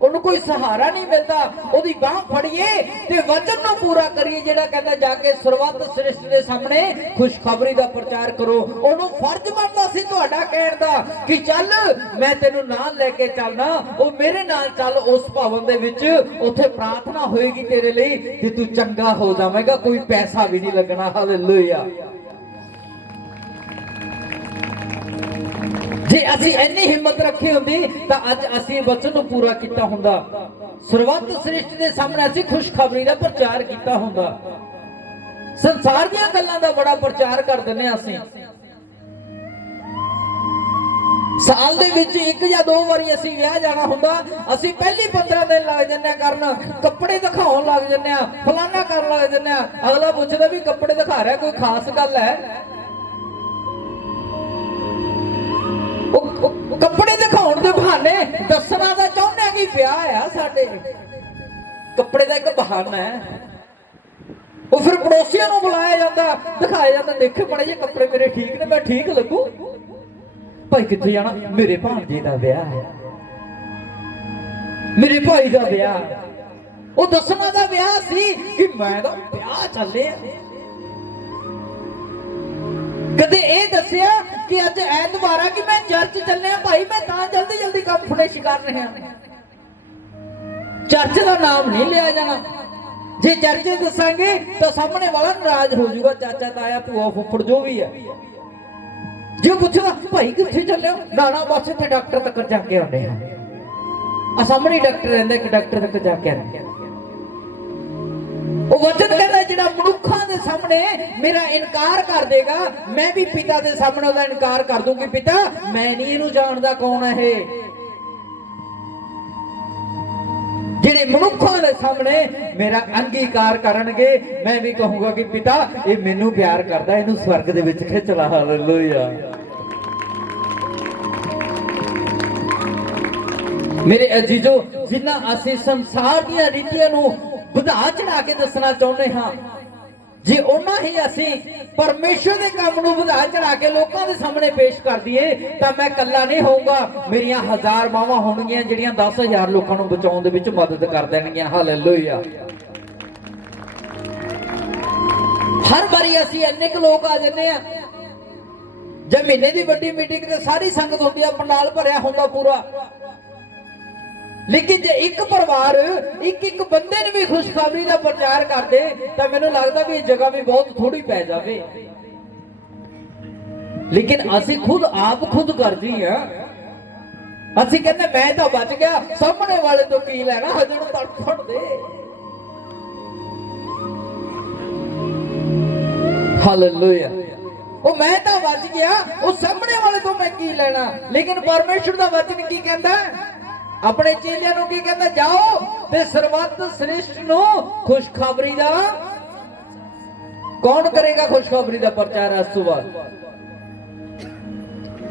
ਉਹਨੂੰ ਕੋਈ ਸਹਾਰਾ ਨਹੀਂ ਮਿਲਦਾ, ਉਹਦੀ ਬਾਹ ਫੜੀਏ ਤੇ ਵਚਨ ਨੂੰ ਪੂਰਾ ਕਰੀਏ ਜਿਹੜਾ ਕਹਿੰਦਾ ਜਾ ਕੇ ਸਰਬੱਤ ਸ੍ਰਿਸ਼ਟ ਦੇ ਸਾਹਮਣੇ ਖੁਸ਼ਖਬਰੀ ਦਾ ਪ੍ਰਚਾਰ ਕਰੋ। ਉਹਨੂੰ ਫਰਜ਼ ਬਣਦਾ ਸੀ ਤੁਹਾਡਾ ਕਹਿਣ ਦਾ ਕਿ ਚੱਲ ਮੈਂ ਤੈਨੂੰ ਨਾਲ ਲੈ ਕੇ ਚੱਲਣਾ, ਉਹ ਮੇਰੇ ਨਾਲ ਚੱਲ ਉਸ ਭਵਨ ਦੇ ਵਿੱਚ, ਉੱਥੇ ਪ੍ਰਾਰਥਨਾ ਹੋਏਗੀ ਤੇਰੇ ਲਈ ਕਿ ਤੂੰ ਚੰਗਾ ਹੋ ਜਾਵੇਂਗਾ, ਕੋਈ ਪੈਸਾ ਵੀ ਨਹੀਂ ਲੱਗਣਾ। ਹਾਲੇਲੂਇਆ। ਜੇ ਅਸੀਂ ਇੰਨੀ ਹਿੰਮਤ ਰੱਖੀ ਹੁੰਦੀ ਤਾਂ ਅੱਜ ਅਸੀਂ ਵਚਨ ਨੂੰ ਪੂਰਾ ਕੀਤਾ ਹੁੰਦਾ, ਸਰਬੱਤ ਸ੍ਰਿਸ਼ਟ ਦੇ ਸਾਹਮਣੇ ਅਸੀਂ ਖੁਸ਼ਖਬਰੀ ਦਾ ਪ੍ਰਚਾਰ ਕੀਤਾ ਹੁੰਦਾ। ਸੰਸਾਰ ਦੀਆਂ ਗੱਲਾਂ ਦਾ ਬੜਾ ਪ੍ਰਚਾਰ ਕਰ ਦਿੰਦੇ ਹਾਂ ਅਸੀਂ। ਸਾਲ ਦੇ ਵਿੱਚ ਇੱਕ ਜਾਂ ਦੋ ਵਾਰੀ ਅਸੀਂ ਵਿਆਹ ਜਾਣਾ ਹੁੰਦਾ, ਅਸੀਂ ਪਹਿਲੀ 15 ਦਿਨ ਲੱਗ ਜੰਨੇ ਕਰਨ, ਕੱਪੜੇ ਦਿਖਾਉਣ ਲੱਗ ਜੰਨੇ ਆ, ਫਲਾਨਾ ਕਰਨ ਲੱਗ ਜੰਨੇ ਆ। ਅਗਲਾ ਪੁੱਛਦਾ ਵੀ ਕੱਪੜੇ ਦਿਖਾ ਰਿਹਾ, ਕੋਈ ਖਾਸ ਗੱਲ ਹੈ? ਕੱਪੜੇ ਦਿਖਾਉਣ ਦੇ ਬਹਾਨੇ ਦੱਸਣਾ ਤਾਂ ਚਾਹੁੰਦੇ ਆ ਕਿ ਵਿਆਹ ਆ ਸਾਡੇ। ਕੱਪੜੇ ਦਾ ਇੱਕ ਬਹਾਨਾ ਹੈ। ਉਹ ਫਿਰ ਪੜੋਸੀਆਂ ਨੂੰ ਬੁਲਾਇਆ ਜਾਂਦਾ, ਦਿਖਾਇਆ ਜਾਂਦਾ, ਦੇਖੇ ਬੜੇ ਜਿਹੇ ਕੱਪੜੇ ਮੇਰੇ ਠੀਕ ਨੇ, ਮੈਂ ਠੀਕ ਲੱਗੂ। ਭਾਈ ਕਿੱਥੇ ਜਾਣਾ? ਮੇਰੇ ਭਾਂਜੇ ਦਾ ਵਿਆਹ ਹੈ, ਮੇਰੇ ਭਾਈ ਦਾ ਵਿਆਹ। ਉਹ ਦੱਸਣਾ ਦਾ ਵਿਆਹ ਸੀ ਕਿ ਮੈਂ ਤਾਂ ਵਿਆਹ ਚੱਲੇ। ਕਦੇ ਇਹ ਦੱਸਿਆ ਕਿ ਅੱਜ ਐਤਵਾਰ ਆ ਕਿ ਮੈਂ ਚਰਚ ਚੱਲੇ ਆ? ਭਾਈ ਮੈਂ ਤਾਂ ਜਲਦੀ ਜਲਦੀ ਕੰਮ ਫਿਨਿਸ਼ ਕਰ ਰਿਹਾ। ਚਰਚ ਦਾ ਨਾਮ ਨਹੀਂ ਲਿਆ ਜਾਣਾ। ਜੇ ਚਰਚ ਦੱਸਾਂਗੇ ਤਾਂ ਸਾਹਮਣੇ ਵਾਲਾ ਨਾਰਾਜ਼ ਹੋ ਜਾਊਗਾ, ਚਾਚਾ ਤਾਇਆ ਭੂਆ ਫੁੱਫੜ ਜੋ ਵੀ ਹੈ। ਜੇ ਪੁੱਛਦਾ ਭਾਈ ਕਿੱਥੇ ਚੱਲੇ ਹੋ? ਨਾਣਾ ਬਸ ਇੱਥੇ ਡਾਕਟਰ ਤੱਕ ਜਾ ਕੇ ਆਉਂਦੇ ਆ, ਸਾਹਮਣੇ ਡਾਕਟਰ ਰਹਿੰਦਾ, ਕਿ ਡਾਕਟਰ ਤੱਕ ਜਾ ਕੇ ਆਉਂਦੇ। ਉਹ ਵਚਨ ਕਹਿੰਦਾ ਜਿਹੜਾ ਮਨੁੱਖਾਂ ਦੇ ਸਾਹਮਣੇ ਮੇਰਾ ਇਨਕਾਰ ਕਰ ਦੇਗਾ, ਮੈਂ ਵੀ ਪਿਤਾ ਦੇ ਸਾਹਮਣੇ ਉਹਦਾ ਇਨਕਾਰ ਕਰ ਦੂੰਗੀ। ਪਿਤਾ ਮੈਂ ਨਹੀਂ ਇਹਨੂੰ ਜਾਣਦਾ ਕੌਣ ਹੈ ਇਹ। ਜਿਹੜੇ ਮਨੁੱਖਾਂ ਦੇ ਸਾਹਮਣੇ ਮੇਰਾ ਅੰਗੀਕਾਰ ਕਰਨਗੇ, ਮੈਂ ਵੀ ਕਹੂੰਗਾ ਕਿ ਪਿਤਾ ਇਹ ਮੈਨੂੰ ਪਿਆਰ ਕਰਦਾ, ਇਹਨੂੰ ਸਵਰਗ ਦੇ ਵਿੱਚ ਖਿੱਚ ਲਾ। ਹਾਲੇਲੂਇਆ। ਮੇਰੇ ਅਜੀਜ਼ੋ, ਜਿੰਨਾ ਅਸੀਂ ਸੰਸਾਰ ਦੀਆਂ ਰੀਤੀਆਂ ਨੂੰ ਵਧਾ ਚੜਾ ਕੇ ਦੱਸਣਾ ਚਾਹੁੰਦੇ ਹਾਂ, ਜੇ ਉਹਨਾਂ ਹੀ ਅਸੀਂ ਪਰਮੇਸ਼ਰ ਦੇ ਕੰਮ ਨੂੰ ਵਧਾ ਚੜਾ ਕੇ ਲੋਕਾਂ ਦੇ ਸਾਹਮਣੇ ਪੇਸ਼ ਕਰ ਦਈਏ ਤਾਂ ਮੈਂ ਇਕੱਲਾ ਨਹੀਂ ਹੋਊਂਗਾ, ਮੇਰੀਆਂ 1000 ਬਾਹਾਂ ਹੋਣਗੀਆਂ ਜਿਹੜੀਆਂ 10,000 ਲੋਕਾਂ ਨੂੰ ਬਚਾਉਣ ਦੇ ਵਿੱਚ ਮਦਦ ਕਰ ਦੇਣਗੀਆਂ। ਹਾਲੇਲੂਇਆ। ਹਰ ਵਾਰੀ ਅਸੀਂ ਇੰਨੇ ਕੁ ਲੋਕ ਆ ਜਾਂਦੇ ਆ, ਜੇ ਮਹੀਨੇ ਦੀ ਵੱਡੀ ਮੀਟਿੰਗ ਤੇ ਸਾਰੀ ਸੰਗਤ ਹੁੰਦੀ ਆ, ਪੰਡਾਲ ਭਰਿਆ ਹੁੰਦਾ ਪੂਰਾ, ਲੇਕਿਨ ਜੇ ਇੱਕ ਪਰਿਵਾਰ ਇੱਕ ਬੰਦੇ ਨੇ ਵੀ ਖੁਸ਼ਖਬਰੀ ਦਾ ਪ੍ਰਚਾਰ ਕਰਦੇ ਤਾਂ ਮੈਨੂੰ ਲੱਗਦਾ ਵੀ ਇਹ ਜਗ੍ਹਾ ਵੀ ਬਹੁਤ ਥੋੜੀ ਪੈ ਜਾਵੇ। ਲੇਕਿਨ ਅਸੀਂ ਖੁਦ ਕਰਦੀ ਆ। ਅਸੀਂ ਕਹਿੰਦੇ ਮੈਂ ਤਾਂ ਬਚ ਗਿਆ, ਸਾਹਮਣੇ ਵਾਲੇ ਤੋਂ ਕੀ ਲੈਣਾ, ਹਜੇ ਨੂੰ ਤੜਫੜ ਦੇ। ਹਾਲੇਲੂਇਆ। ਉਹ ਮੈਂ ਤਾਂ ਬਚ ਗਿਆ, ਉਹ ਸਾਹਮਣੇ ਵਾਲੇ ਤੋਂ ਮੈਂ ਕੀ ਲੈਣਾ। ਲੇਕਿਨ ਪਰਮੇਸ਼ਰ ਦਾ ਵਚਨ ਕੀ ਕਹਿੰਦਾ? ਆਪਣੇ ਚੇਲਿਆਂ ਨੂੰ ਕੀ ਕਹਿੰਦਾ? ਜਾਓ ਤੇ ਸਰਬੱਤ ਸ੍ਰਿਸ਼ਟ ਨੂੰ ਖੁਸ਼ਖਬਰੀ ਦਾ, ਕੌਣ ਕਰੇਗਾ ਖੁਸ਼ਖਬਰੀ ਦਾ ਪ੍ਰਚਾਰ? ਇਸ ਤੋਂ ਬਾਅਦ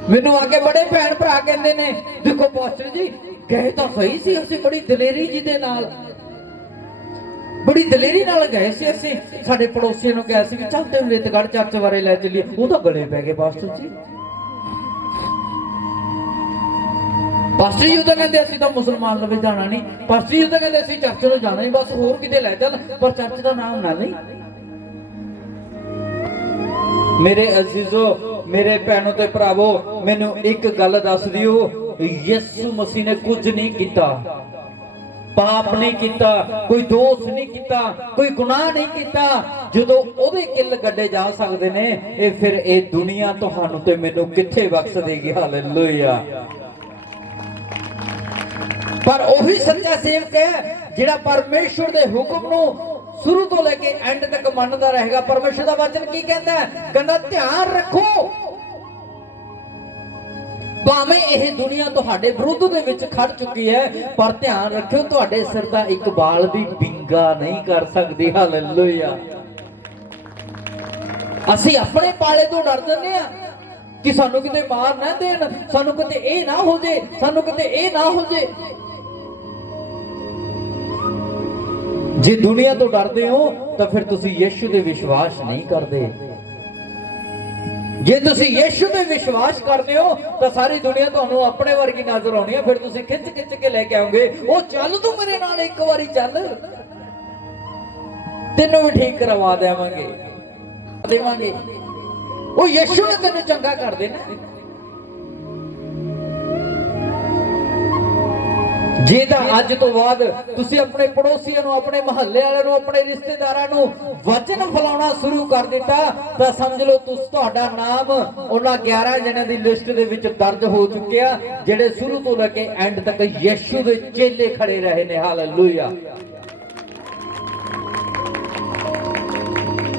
ਮੈਨੂੰ ਆ ਕੇ ਬੜੇ ਭੈਣ ਭਰਾ ਕਹਿੰਦੇ ਨੇ, ਦੇਖੋ ਪਾਸਟਰ ਜੀ ਗਏ ਤਾਂ ਸਹੀ ਸੀ, ਅਸੀਂ ਬੜੀ ਦਲੇਰੀ ਜੀ ਦੇ ਨਾਲ, ਬੜੀ ਦਲੇਰੀ ਨਾਲ ਗਏ ਸੀ। ਅਸੀਂ ਸਾਡੇ ਪੜੋਸੀਆਂ ਨੂੰ ਕਿਹਾ ਸੀ ਵੀ ਚੱਲ ਤੇ ਰੇਤਗੜ੍ਹ ਚਰਚ ਬਾਰੇ ਲੈ ਚੱਲੀਏ, ਉਹ ਤਾਂ ਗਲੇ ਪੈ ਗਏ ਪਾਸਟਰ ਜੀ। ਪਾਸਟਰ ਜੀ ਤਾਂ ਕਹਿੰਦੇ ਅਸੀਂ ਤਾਂ ਮੁਸਲਮਾਨ ਲਵੇ ਜਾਣਾ ਨਹੀਂ, ਪਾਸਟਰ ਜੀ ਤਾਂ ਕਹਿੰਦੇ ਅਸੀਂ ਚਰਚ ਨੂੰ ਜਾਣਾ ਹੀ, ਬਸ ਹੋਰ ਕਿਤੇ ਲੈ ਚੱਲ ਪਰ ਚਰਚ ਦਾ ਨਾਮ ਨਾ ਲਈ। ਮੇਰੇ ਅਜ਼ੀਜ਼ੋ, ਮੇਰੇ ਭੈਣੋ ਤੇ ਭਰਾਵੋ, ਮੈਨੂੰ ਇੱਕ ਗੱਲ ਦੱਸ ਦਿਓ, ਯਿਸੂ ਮਸੀਹ ਨੇ ਕੁਝ ਨਹੀਂ ਕੀਤਾ, ਪਾਪ ਨਹੀਂ ਕੀਤਾ, ਕੋਈ ਦੋਸ਼ ਨਹੀਂ ਕੀਤਾ, ਕੋਈ ਗੁਨਾਹ ਨਹੀਂ ਕੀਤਾ। ਜਦੋਂ ਉਹਦੇ ਕਿੱਲ ਗੱਡੇ ਜਾ ਸਕਦੇ ਨੇ, ਇਹ ਫਿਰ ਇਹ ਦੁਨੀਆ ਤੁਹਾਨੂੰ ਤੇ ਮੈਨੂੰ ਕਿੱਥੇ ਬਖਸ਼ ਦੇਗੀ। ਹਾਲੇਲੂਇਆ। ਪਰ ਉਹੀ ਸੱਚਾ ਸੇਵਕ ਹੈ ਜਿਹੜਾ ਪਰਮੇਸ਼ਵਰ ਦੇ ਹੁਕਮ ਨੂੰ ਸ਼ੁਰੂ ਤੋਂ ਲੈ ਕੇ ਐਂਡ ਤੱਕ ਮੰਨਦਾ ਰਹੇਗਾ। ਪਰਮੇਸ਼ਵਰ ਦਾ ਵਚਨ ਕੀ ਕਹਿੰਦਾ ਹੈ? ਕਹਿੰਦਾ ਧਿਆਨ ਰੱਖੋ, ਭਾਵੇਂ ਇਹ ਦੁਨੀਆ ਤੁਹਾਡੇ ਵਿਰੁੱਧ ਦੇ ਵਿੱਚ ਖੜ ਚੁੱਕੀ ਹੈ, ਪਰ ਧਿਆਨ ਰੱਖਿਓ ਤੁਹਾਡੇ ਸਿਰ ਦਾ ਇੱਕ ਵਾਲ ਵੀ ਵਿੰਗਾ ਨਹੀਂ ਕਰ ਸਕਦੀ। ਹਾਲੇਲੂਇਆ। ਅਸੀਂ ਆਪਣੇ ਪਾਲੇ ਤੋਂ ਡਰ ਜਾਂਦੇ ਆ ਕਿ ਸਾਨੂੰ ਕਿਤੇ ਮਾਰ ਨਾ ਦੇਣ, ਸਾਨੂੰ ਕਿਤੇ ਇਹ ਨਾ ਹੋ ਜੇ, ਸਾਨੂੰ ਕਿਤੇ ਇਹ ਨਾ ਹੋ ਜੇ। ਜੇ ਦੁਨੀਆ ਤੋਂ ਡਰਦੇ ਹੋ ਤਾਂ ਫਿਰ ਤੁਸੀਂ ਯਿਸੂ ਤੇ ਵਿਸ਼ਵਾਸ ਨਹੀਂ ਕਰਦੇ। ਜੇ ਤੁਸੀਂ ਯਿਸੂ ਤੇ ਵਿਸ਼ਵਾਸ ਕਰਦੇ ਹੋ ਤਾਂ ਸਾਰੀ ਦੁਨੀਆ ਤੁਹਾਨੂੰ ਆਪਣੇ ਵਰਗੀ ਨਜ਼ਰ ਆਉਣੀ ਹੈ। ਫਿਰ ਤੁਸੀਂ ਖਿੱਚ ਖਿੱਚ ਕੇ ਲੈ ਕੇ ਆਓਗੇ, ਉਹ ਚੱਲ ਤੂੰ ਮੇਰੇ ਨਾਲ ਇੱਕ ਵਾਰੀ ਚੱਲ, ਤੈਨੂੰ ਵੀ ਠੀਕ ਕਰਵਾ ਦੇਵਾਂਗੇ। ਉਹ ਯਿਸੂ ਨੇ ਤੈਨੂੰ ਚੰਗਾ ਕਰ ਦੇਣਾ। ਜੇ ਤਾਂ ਅੱਜ ਤੋਂ ਬਾਅਦ ਤੁਸੀਂ ਆਪਣੇ ਪੜੋਸੀਆਂ ਨੂੰ, ਆਪਣੇ ਮੁਹੱਲੇ ਵਾਲਿਆਂ ਨੂੰ, ਆਪਣੇ ਰਿਸ਼ਤੇਦਾਰਾਂ ਨੂੰ ਵਚਨ ਫੈਲਾਉਣਾ ਸ਼ੁਰੂ ਕਰ ਦਿੱਤਾ ਤਾਂ ਸਮਝ ਲਓ ਤੁਹਾਡਾ ਨਾਮ ਉਹਨਾਂ 11 ਜਣਿਆਂ ਦੀ ਲਿਸਟ ਦੇ ਵਿੱਚ ਦਰਜ ਹੋ ਚੁੱਕਿਆ ਜਿਹੜੇ ਸ਼ੁਰੂ ਤੋਂ ਲੈ ਕੇ ਐਂਡ ਤੱਕ ਯਿਸੂ ਦੇ ਚੇਲੇ ਖੜੇ ਰਹੇ ਨੇ। ਹਾਲੇਲੂਇਆ।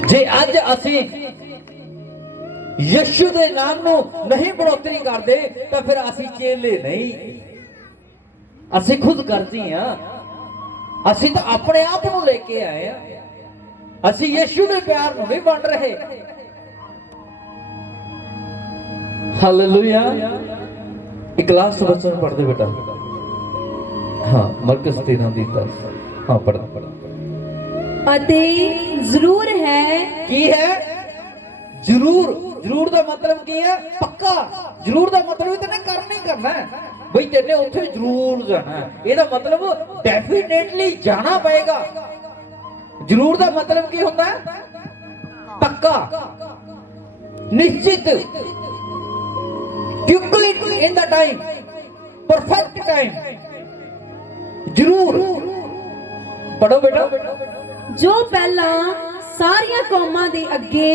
ਜੇ ਅੱਜ ਅਸੀਂ ਯਿਸੂ ਦੇ ਨਾਮ ਨੂੰ ਨਹੀਂ ਬੜੋਤਰੀ ਕਰਦੇ ਤਾਂ ਫਿਰ ਅਸੀਂ ਚੇਲੇ ਨਹੀਂ, ਅਸੀਂ ਖੁਦ ਕਰਦੀ ਆ। ਅਸੀਂ ਤਾਂ ਆਪਣੇ ਆਪ ਨੂੰ ਲੈ ਕੇ ਆਏ ਆ, ਅਸੀਂ ਯਿਸੂ ਦੇ ਪਿਆਰ ਨੂੰ ਨਹੀਂ ਵੰਡ ਰਹੇ। ਹਾਲੇਲੂਇਆ। ਇੱਕ ਲਾਸਟ ਵਚਨ ਪੜ੍ਹਦੇ ਬੇਟਾ। ਹਾਂ, ਮਰਕਸ 13 ਦੀ 10। ਹਾਂ, ਪੜ੍ਹਦਾ। ਅਤੇ ਜ਼ਰੂਰ ਹੈ। ਕੀ ਹੈ? ਜ਼ਰੂਰ। ਜ਼ਰੂਰ ਦਾ ਮਤਲਬ ਕੀ ਹੈ? ਪੱਕਾ। ਜ਼ਰੂਰ ਦਾ ਮਤਲਬ ਤੈਨੇ ਕਰਨਾ ਹੀ ਕਰਨਾ ਹੈ ਬਈ, ਤੈਨੇ ਉੱਥੇ ਜ਼ਰੂਰ ਜਾਣਾ। ਇਹਦਾ ਮਤਲਬ ਡੈਫੀਨੇਟਲੀ ਜਾਣਾ ਪਏਗਾ। ਜ਼ਰੂਰ ਦਾ ਮਤਲਬ ਕੀ ਹੁੰਦਾ ਹੈ? ਪੱਕਾ, ਨਿਸ਼ਚਿਤ, quickly in the time, perfect time। ਜ਼ਰੂਰ ਪੜੋ ਬੇਟਾ। ਜੋ ਪਹਿਲਾਂ ਸਾਰੀਆਂ ਕੌਮਾਂ ਦੇ ਅੱਗੇ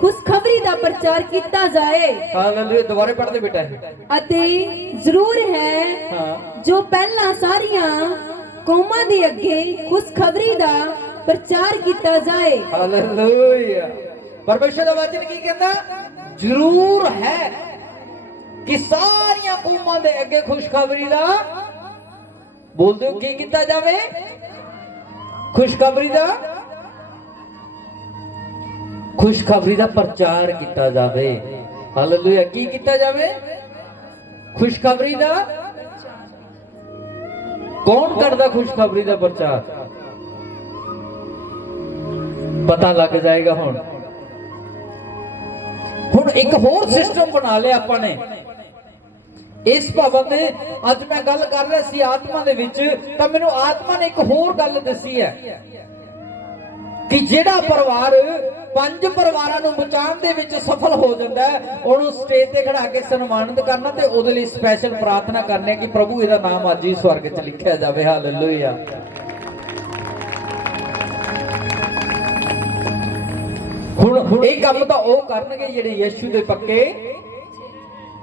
ਖੁਸ਼ਖਬਰੀ ਦਾ ਪ੍ਰਚਾਰ ਕੀਤਾ ਜਾਏ। ਹਾਲੇਲੂਇਆ। ਦੁਬਾਰੇ ਪੜ੍ਹਦੇ ਬੇਟਾ। ਅਤੇ ਜ਼ਰੂਰ ਹੈ ਜੋ ਪਹਿਲਾਂ ਸਾਰੀਆਂ ਕੌਮਾਂ ਦੇ ਅੱਗੇ ਖੁਸ਼ਖਬਰੀ ਦਾ ਪ੍ਰਚਾਰ ਕੀਤਾ ਜਾਏ। ਹਾਲੇਲੂਇਆ। ਪਰਮੇਸ਼ਰ ਦਾ ਵਚਨ ਕੀ ਕਹਿੰਦਾ? ਜ਼ਰੂਰ ਹੈ ਕਿ ਸਾਰੀਆਂ ਕੌਮਾਂ ਦੇ ਅੱਗੇ ਖੁਸ਼ਖਬਰੀ ਦਾ, ਬੋਲਦੇ ਹੋ, ਕੀ ਕੀਤਾ ਜਾਵੇ? ਖੁਸ਼ਖਬਰੀ ਦਾ, ਖੁਸ਼ਖਬਰੀ ਦਾ ਪ੍ਰਚਾਰ ਕੀਤਾ ਜਾਵੇ। ਹਾਲੇਲੂਇਆ। ਕੀ ਕੀਤਾ ਜਾਵੇ? ਖੁਸ਼ਖਬਰੀ ਦਾ। ਕੌਣ ਕਰਦਾ ਖੁਸ਼ਖਬਰੀ ਦਾ ਪ੍ਰਚਾਰ? ਪਤਾ ਲੱਗ ਜਾਏਗਾ। ਹੁਣ ਇੱਕ ਹੋਰ ਸਿਸਟਮ ਬਣਾ ਲਿਆ ਆਪਾਂ ਨੇ ਇਸ ਭਵਨ ਦੇ। ਅੱਜ ਮੈਂ ਗੱਲ ਕਰ ਰਿਹਾ ਸੀ ਆਤਮਾ ਦੇ ਵਿੱਚ, ਤਾਂ ਮੈਨੂੰ ਆਤਮਾ ਨੇ ਇੱਕ ਹੋਰ ਗੱਲ ਦੱਸੀ ਹੈ ਕਿ ਜਿਹੜਾ ਪਰਿਵਾਰ 5 ਪਰਿਵਾਰਾਂ ਨੂੰ ਬਚਾਉਣ ਦੇ ਵਿੱਚ ਸਫਲ ਹੋ ਜਾਂਦਾ ਹੈ, ਉਹਨੂੰ ਸਟੇਜ ਤੇ ਖੜਾ ਕੇ ਸਨਮਾਨਿਤ ਕਰਨਾ ਤੇ ਉਹਦੇ ਲਈ ਸਪੈਸ਼ਲ ਪ੍ਰਾਰਥਨਾ ਕਰਨੀ ਹੈ ਕਿ ਪ੍ਰਭੂ ਇਹਦਾ ਨਾਮ ਅੱਜ ਹੀ ਸਵਰਗ 'ਚ ਲਿਖਿਆ ਜਾਵੇ। ਹਾਲੇਲੂਇਆ। ਹੁਣ ਇਹ ਕੰਮ ਤਾਂ ਉਹ ਕਰਨਗੇ ਜਿਹੜੇ ਯਿਸੂ ਦੇ ਪੱਕੇ,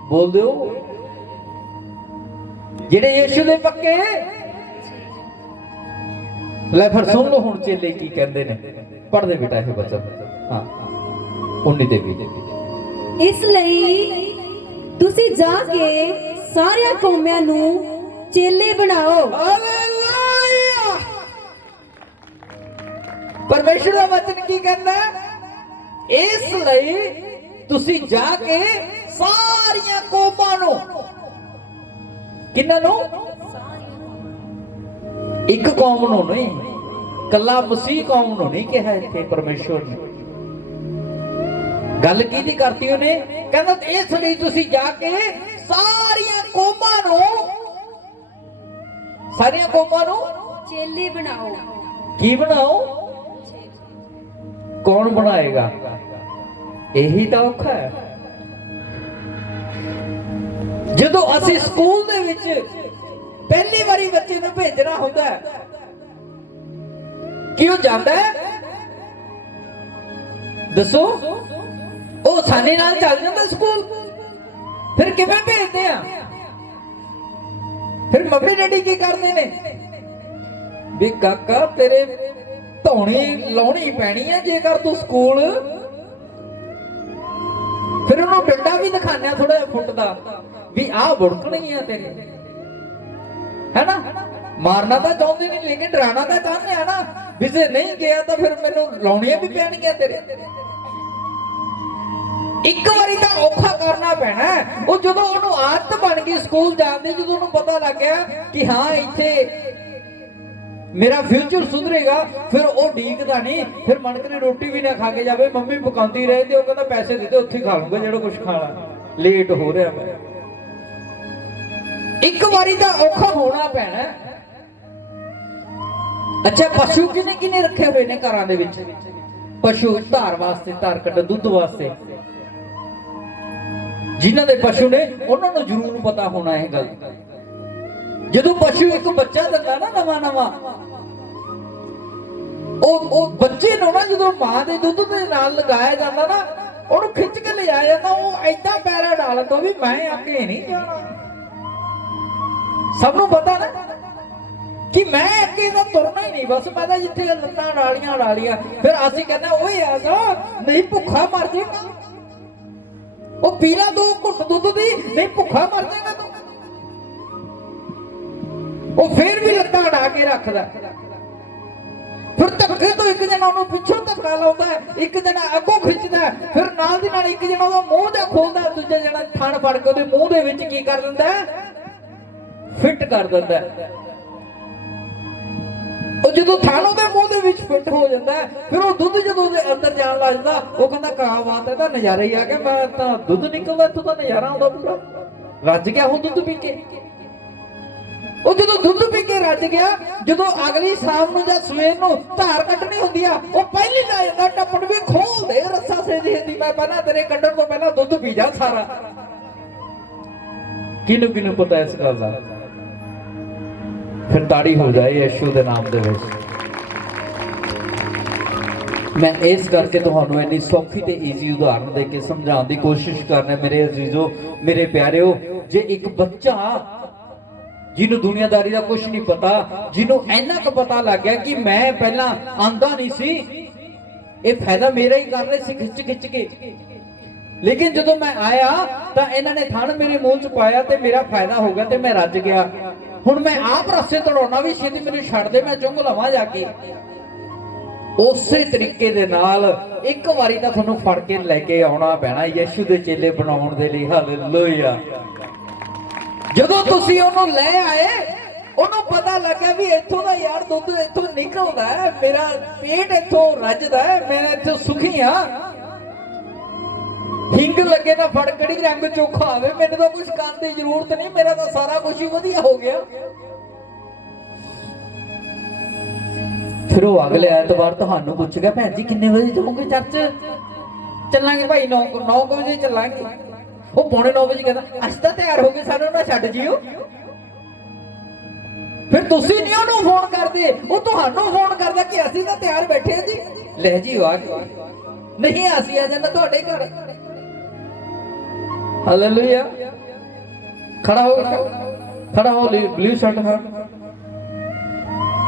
ਬੋਲਦੇ ਹੋ, ਜਿਹੜੇ ਯਿਸੂ ਦੇ ਪੱਕੇ। ਲੈ ਫਿਰ ਸੁਣ ਲਓ ਹੁਣ ਚੇਲੇ ਕੀ ਕਹਿੰਦੇ ਨੇ। ਪੜ੍ਹਦੇ ਬੇਟਾ ਇਹ ਬਚਨ। ਹਾਂ, 19 ਦੇ ਵੀ। ਇਸ ਲਈ ਤੁਸੀਂ ਜਾ ਕੇ ਸਾਰਿਆਂ ਕੌਮਾਂ ਨੂੰ ਚੇਲੇ ਬਣਾਓ। ਹਾਲੇਲੂਇਆ। ਪਰਮੇਸ਼ਰ ਦਾ ਵਚਨ ਕੀ ਕਹਿੰਦਾ? ਇਸ ਲਈ ਤੁਸੀਂ ਜਾ ਕੇ ਸਾਰੀਆਂ ਕੌਮਾਂ ਨੂੰ, ਕਿਹਨਾਂ ਨੂੰ? ਇੱਕ ਕੌਮ ਨੂੰ ਨਹੀਂ, ਕੱਲਾ ਮਸੀਹ ਕੌਮ ਨੂੰ ਨਹੀਂ ਕਿਹਾ ਇੱਥੇ ਪਰਮੇਸ਼ਰ ਨੇ। ਗੱਲ ਕੀ ਦੀ ਕਰਤੀ ਉਹਨੇ? ਕਹਿੰਦਾ ਇਸ ਲਈ ਤੁਸੀਂ ਜਾ ਕੇ ਸਾਰੀਆਂ ਕੌਮਾਂ ਨੂੰ ਸਾਰੀਆਂ ਕੌਮਾਂ ਨੂੰ ਚੇਲੇ ਬਣਾਓ। ਕੀ ਬਣਾਓ? ਕੌਣ ਬਣਾਏਗਾ? ਇਹੀ ਤਾਂ ਔਖਾ ਹੈ। ਜਦੋਂ ਅਸੀਂ ਸਕੂਲ ਦੇ ਵਿੱਚ ਪਹਿਲੀ ਵਾਰੀ ਬੱਚੇ ਨੂੰ ਭੇਜਣਾ ਹੁੰਦਾ ਹੈ, ਕਿ ਉਹ ਜਾਂਦਾ ਹੈ? ਦੱਸੋ, ਉਹ ਆਸਾਨੀ ਨਾਲ ਚੱਲ ਜਾਂਦਾ ਸਕੂਲ? ਫਿਰ ਕਿਵੇਂ ਭੇਜਦੇ ਆ? ਫਿਰ ਮੰਮੀ ਡੈਡੀ ਕੀ ਕਰਦੇ ਨੇ? ਵੀ ਕਾਕਾ ਤੇਰੇ ਧੌਣੀ ਲਾਉਣੀ ਪੈਣੀ ਹੈ ਜੇਕਰ ਤੂੰ ਸਕੂਲ। ਫਿਰ ਉਹਨੂੰ ਡੰਡਾ ਵੀ ਦਿਖਾਉਂਦੇ ਆ ਥੋੜਾ ਜਿਹਾ ਫੁੱਟ ਦਾ, ਵੀ ਆਹ ਬੁੜਕਣੀ ਆ ਤੇਰੇ, ਹੈਨਾ। ਮਾਰਨਾ ਤਾਂ ਚਾਹੁੰਦੇ ਨਹੀਂ, ਲੇਕਿਨ ਡਰਾਣਾ ਤਾਂ ਚਾਹੁੰਦੇ ਆ ਨਾ, ਵੀ ਜੇ ਨਹੀਂ ਗਿਆ ਤਾਂ ਫਿਰ ਮੈਨੂੰ ਲਾਉਣੀਆਂ ਵੀ ਪੈਣਗੀਆਂ ਤੇਰੇ। ਇੱਕ ਵਾਰੀ ਤਾਂ ਔਖਾ ਕਰਨਾ ਪੈਣਾ। ਉਹ ਜਦੋਂ ਉਹਨੂੰ ਆਦਤ ਬਣ ਗਈ ਸਕੂਲ ਜਾਣ ਦੀ, ਜਦੋਂ ਉਹਨੂੰ ਪਤਾ ਲੱਗ ਗਿਆ ਕਿ ਹਾਂ ਇੱਥੇ ਮੇਰਾ ਫਿਊਚਰ ਸੁਧਰੇਗਾ, ਫਿਰ ਉਹ ਡੀਕਦਾ ਨਹੀਂ। ਫਿਰ ਮਨ ਕਰੇ ਰੋਟੀ ਵੀ ਨਾ ਖਾ ਕੇ ਜਾਵੇ, ਮੰਮੀ ਪਕਾਉਂਦੀ ਰਹੇ ਤੇ ਉਹ ਕਹਿੰਦਾ ਪੈਸੇ ਦੇ ਦੇ, ਉੱਥੇ ਖਾ ਲੂੰਗਾ ਜਿਹੜਾ ਕੁਝ ਖਾਣਾ, ਲੇਟ ਹੋ ਰਿਹਾ ਮੈਂ। ਇੱਕ ਵਾਰੀ ਤਾਂ ਔਖਾ ਹੋਣਾ ਪੈਣਾ। ਅੱਛਾ, ਪਸ਼ੂ ਕਿਨੇ ਕਿਨੇ ਰੱਖੇ ਹੋਏ ਨੇ ਘਰਾਂ ਦੇ ਵਿੱਚ? ਪਸ਼ੂ ਧਾਰ ਵਾਸਤੇ, ਧਾਰ ਕੱਢ, ਦੁੱਧ ਵਾਸਤੇ। ਜਿਨ੍ਹਾਂ ਦੇ ਪਸ਼ੂ ਨੇ ਉਹਨਾਂ ਨੂੰ ਜ਼ਰੂਰ ਪਤਾ ਹੋਣਾ ਇਹ ਗੱਲ। ਜਦੋਂ ਪਸ਼ੂ ਇੱਕ ਬੱਚਾ ਦਿੰਦਾ ਨਾ ਨਵਾਂ ਨਵਾਂ, ਉਹ ਬੱਚੇ ਨੂੰ ਨਾ ਜਦੋਂ ਮਾਂ ਦੇ ਦੁੱਧ ਦੇ ਨਾਲ ਲਗਾਇਆ ਜਾਂਦਾ ਨਾ, ਉਹਨੂੰ ਖਿੱਚ ਕੇ ਲਿਜਾਇਆ ਜਾਂਦਾ। ਉਹ ਏਦਾਂ ਪੈਰਾ ਡਾਲਦਾ ਵੀ ਮੈਂ ਅੱਗੇ ਨਹੀਂ ਜਾਣਾ। ਸਭ ਨੂੰ ਪਤਾ ਨਾ ਕਿ ਮੈਂ ਅੱਗੇ ਤਾਂ ਤੁਰਨਾ ਹੀ ਨਹੀਂ, ਬਸ ਮੈਂ ਤਾਂ ਜਿੱਥੇ ਲੱਤਾਂ ਡਾਲੀਆਂ ਡਾਲੀਆਂ। ਫਿਰ ਅਸੀਂ ਕਹਿੰਦੇ ਓਏ ਆ ਜਾ, ਨਹੀਂ ਭੁੱਖਾ ਮਰ ਜਾਏਗਾ। ਉਹ ਪੀ ਲਾ ਦੋ ਘੁੱਟ ਦੁੱਧ ਦੀ, ਨਹੀਂ ਭੁੱਖਾ ਮਰ ਜਾਏਗਾ ਤੂੰ। ਉਹ ਫੇਰ ਵੀ ਲੱਤਾਂ ਢਾ ਕੇ ਰੱਖਦਾ। ਫਿਰ ਧੱਕੇ ਤੋਂ ਇੱਕ ਜਣਾ ਉਹਨੂੰ ਪਿੱਛੋਂ ਧੱਕਾ ਲਾਉਂਦਾ, ਇੱਕ ਜਣਾ ਅੱਗੋਂ ਖਿੱਚਦਾ, ਫਿਰ ਨਾਲ ਦੀ ਨਾਲ ਇੱਕ ਜਣਾ ਉਹਦਾ ਮੂੰਹ ਜਿਹਾ ਖੋਲਦਾ, ਦੂਜਾ ਜਣਾ ਥਣ ਫੜ ਕੇ ਉਹਦੇ ਮੂੰਹ ਦੇ ਵਿੱਚ ਕੀ ਕਰ ਦਿੰਦਾ? ਫਿੱਟ ਕਰ ਦਿੰਦਾ। ਉਹ ਜਦੋਂ ਥਣ ਉਹਦੇ ਮੂੰਹ ਦੇ ਵਿੱਚ ਫਿੱਟ ਹੋ ਜਾਂਦਾ, ਫਿਰ ਉਹ ਦੁੱਧ ਜਦੋਂ ਉਹਦੇ ਅੰਦਰ ਜਾਣ ਲੱਗ ਜਾਂਦਾ, ਉਹ ਕਹਿੰਦਾ ਕਿਆ ਬਾਤ ਹੈ, ਤਾਂ ਨਜ਼ਾਰਾ ਹੀ ਆ ਗਿਆ, ਮੈਂ ਤਾਂ ਦੁੱਧ ਨਿਕਲਦਾ ਇੱਥੋਂ, ਤਾਂ ਨਜ਼ਾਰਾ ਆਉਂਦਾ ਪੂਰਾ, ਰੱਜ ਗਿਆ ਉਹ ਦੁੱਧ ਪੀ ਕੇ। ਉਹ ਜਦੋਂ ਦੁੱਧ ਪੀ ਕੇ ਰੱਜ ਗਿਆ, ਜਦੋਂ ਅਗਲੀ ਸ਼ਾਮ ਨੂੰ ਜਾਂ ਸਵੇਰ ਨੂੰ ਧਾਰ ਕੱਢਣੀ ਹੁੰਦੀ ਆ, ਉਹ ਪਹਿਲੀ ਲਾ ਜਾਂਦਾ ਟੱਪਣ, ਵੀ ਖੋਲ ਦੇ ਰੱਸਾ ਸੇਦੀ ਹੁੰਦੀ, ਮੈਂ ਪਹਿਲਾਂ ਤੇਰੇ ਕੱਢਣ ਤੋਂ ਪਹਿਲਾਂ ਦੁੱਧ ਪੀ ਜਾ ਸਾਰਾ। ਕਿਹਨੂੰ ਕਿਹਨੂੰ ਪਤਾ ਇਸ ਗੱਲ ਦਾ? ਫਿਰ ਤਾੜੀ ਹੋ ਜਾਏ ਯਿਸੂ ਦੇ ਨਾਮ ਦੇ ਵਿੱਚ। ਮੈਂ ਇਸ ਕਰਕੇ ਤੁਹਾਨੂੰ ਇੰਨੀ ਸੌਖੀ ਤੇ ਈਜ਼ੀ ਉਦਾਹਰਨ ਦੇ ਕੇ ਸਮਝਾਉਣ ਦੀ ਕੋਸ਼ਿਸ਼ ਕਰਨਾ ਮੇਰੇ ਅਜ਼ੀਜ਼ੋ, ਮੇਰੇ ਪਿਆਰਿਓ। ਜੇ ਇੱਕ ਬੱਚਾ ਜਿਹਨੂੰ ਦੁਨੀਆਦਾਰੀ ਦਾ ਕੁਝ ਨਹੀਂ ਪਤਾ, ਜਿਹਨੂੰ ਇੰਨਾ ਕੁ ਪਤਾ ਲੱਗ ਗਿਆ ਕਿ ਮੈਂ ਪਹਿਲਾਂ ਆਂਦਾ ਨਹੀਂ ਸੀ, ਇਹ ਫਾਇਦਾ ਮੇਰਾ ਹੀ ਕਰ ਰਹੇ ਸੀ ਖਿੱਚ ਖਿੱਚ ਕੇ, ਲੇਕਿਨ ਜਦੋਂ ਮੈਂ ਆਇਆ ਤਾਂ ਇਹਨਾਂ ਨੇ ਥਣ ਮੇਰੇ ਮੂੰਹ 'ਚ ਪਾਇਆ ਤੇ ਮੇਰਾ ਫਾਇਦਾ ਹੋ ਗਿਆ ਤੇ ਮੈਂ ਰੱਜ ਗਿਆ। ਹੁਣ ਮੈਂ ਆਪ ਰਸਤੇ ਤੜਾਉਣਾ, ਵੀ ਛੇਤੀ ਮੈਨੂੰ ਛੱਡ ਦੇ, ਮੈਂ ਚੁੰਗ ਲਵਾਂ ਜਾ ਕੇ। ਉਸੇ ਤਰੀਕੇ ਦੇ ਨਾਲ ਇੱਕ ਵਾਰੀ ਤਾਂ ਤੁਹਾਨੂੰ ਫੜ ਕੇ ਲੈ ਕੇ ਆਉਣਾ ਪੈਣਾ ਯਿਸੂ ਦੇ ਚੇਲੇ ਬਣਾਉਣ ਦੇ ਲਈ। ਹਾਲੇਲੂਇਆ। ਜਦੋਂ ਤੁਸੀਂ ਉਹਨੂੰ ਲੈ ਆਏ, ਉਹਨੂੰ ਪਤਾ ਲੱਗਾ ਵੀ ਇੱਥੋਂ ਦਾ ਯਾਰ ਦੁੱਧ ਇੱਥੋਂ ਨਿਕਲਦਾ ਹੈ, ਮੇਰਾ ਪੇਟ ਇੱਥੋਂ ਰੱਜਦਾ ਹੈ, ਮੈਂ ਇੱਥੋਂ ਸੁਖੀ ਹਾਂ। ਹਿੰਗ ਲੱਗੇ ਨਾ ਫੜ ਕੜੀ ਰੰਗ ਚੋਖਾ ਆਵੇ, ਮੈਨੂੰ ਤਾਂ ਕੁਝ ਕਰਨ ਦੀ ਜ਼ਰੂਰਤ ਨਹੀਂ, ਮੇਰਾ ਤਾਂ ਸਾਰਾ ਕੁਝ ਹੀ ਵਧੀਆ ਹੋ ਗਿਆ। ਫਿਰ ਉਹ ਅਗਲੇ ਐਤਵਾਰ ਤੁਹਾਨੂੰ ਪੁੱਛ ਗਿਆ, ਭੈਣ ਜੀ ਕਿੰਨੇ ਵਜੇ ਜਾਓਗੇ ਚਰਚ? ਚੱਲਾਂਗੇ ਭਾਈ 9 ਵਜੇ ਚੱਲਾਂਗੇ। ਉਹ ਪੌਣੇ 9 ਵਜੇ ਕਹਿੰਦਾ ਅਸੀਂ ਤਾਂ ਤਿਆਰ ਹੋ ਗਏ, ਸਾਨੂੰ ਨਾ ਛੱਡ ਜਿਓ। ਫਿਰ ਤੁਸੀਂ ਨਹੀਂ ਉਹਨੂੰ ਫੋਨ ਕਰਦੇ, ਉਹ ਤੁਹਾਨੂੰ ਫੋਨ ਕਰਦਾ ਕਿ ਅਸੀਂ ਤਾਂ ਤਿਆਰ ਬੈਠੇ ਹਾਂ ਜੀ, ਲੈ ਜੀ ਆ ਨਹੀਂ ਅਸੀਂ ਆ ਜਾਣਾ ਤੁਹਾਡੇ ਘਰ। ਹਾਲੇਲੂਇਆ। ਖੜਾ ਹੋ, ਖੜਾ ਹੋ, ਬਲੂ ਸ਼ਰਟ ਹੈ।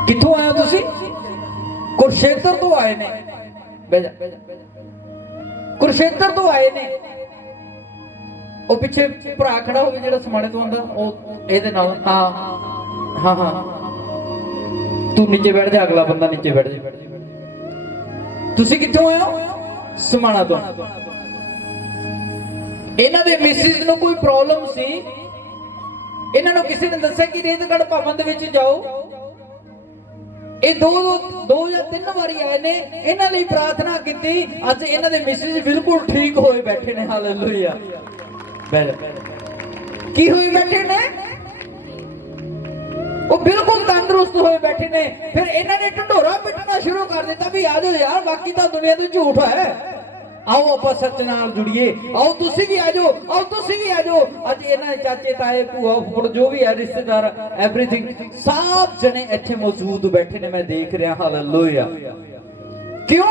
ਕਿੱਥੋਂ ਆਏ ਹੋ ਤੁਸੀਂ? ਕੁਰਸ਼ੇਤਰ ਤੋਂ ਆਏ ਨੇ। ਕੁਰਸ਼ੇਤਰ ਤੋਂ ਆਏ ਨੇ। ਉਹ ਪਿੱਛੇ ਭਰਾ ਖੜਾ ਹੋਵੇ ਜਿਹੜਾ ਸਮਾਣੇ ਤੋਂ ਆਉਂਦਾ, ਉਹ ਇਹਦੇ ਨਾਲ। ਹਾਂ ਹਾਂ ਹਾਂ, ਤੂੰ ਨੀਚੇ ਬੈਠ ਜਾ, ਅਗਲਾ ਬੰਦਾ ਨੀਚੇ ਬੈਠ ਜਾ। ਤੁਸੀਂ ਕਿੱਥੋਂ ਆਏ ਹੋ? ਸਮਾਣਾ ਤੋਂ। ਇਹਨਾਂ ਦੇ ਮਿਸਿਸ ਨੂੰ ਕੋਈ ਪ੍ਰੋਬਲਮ ਸੀ, ਇਹਨਾਂ ਨੂੰ ਕਿਸੇ ਨੇ ਦੱਸਿਆ ਕਿ ਰੇਤਗੜ੍ਹ ਭਵਨ ਦੇ ਵਿੱਚ ਜਾਓ। ਇਹ ਦੋ ਜਾਂ 3 ਵਾਰੀ ਆਏ ਨੇ, ਇਹਨਾਂ ਲਈ ਪ੍ਰਾਰਥਨਾ ਕੀਤੀ। ਅੱਜ ਇਹਨਾਂ ਦੇ ਮਿਸਿਸ ਬਿਲਕੁਲ ਠੀਕ ਹੋਏ ਬੈਠੇ ਨੇ। ਹਾਲੇਲੂਇਆ। ਕੀ ਹੋਏ ਬੈਠੇ ਨੇ? ਉਹ ਬਿਲਕੁਲ ਤੰਦਰੁਸਤ ਹੋਏ ਬੈਠੇ ਨੇ। ਫਿਰ ਇਹਨਾਂ ਨੇ ਢੰਡੋਰਾ ਪਿੱਟਣਾ ਸ਼ੁਰੂ ਕਰ ਦਿੱਤਾ ਵੀ ਆ ਜਾਓ ਯਾਰ, ਬਾਕੀ ਤਾਂ ਦੁਨੀਆ ਤੇ ਝੂਠ ਹੈ, ਆਓ ਆਪਾਂ ਸੱਚ ਨਾਲ ਜੁੜੀਏ, ਆਓ ਤੁਸੀਂ ਵੀ ਆ ਜਾਓ, ਆਓ ਤੁਸੀਂ ਵੀ ਆ ਜਾਓ। ਅੱਜ ਇਹਨਾਂ ਦੇ ਚਾਚੇ ਤਾਏ ਭੂਆ ਫੁੱਫੜ ਜੋ ਵੀ ਹੈ ਰਿਸ਼ਤੇਦਾਰ ਐਵਰੀਥਿੰਗ ਸਭ ਜਣੇ ਇੱਥੇ ਮੌਜੂਦ ਬੈਠੇ ਨੇ, ਮੈਂ ਦੇਖ ਰਿਹਾ। ਹਾਲੇਲੂਇਆ। ਕਿਉਂ?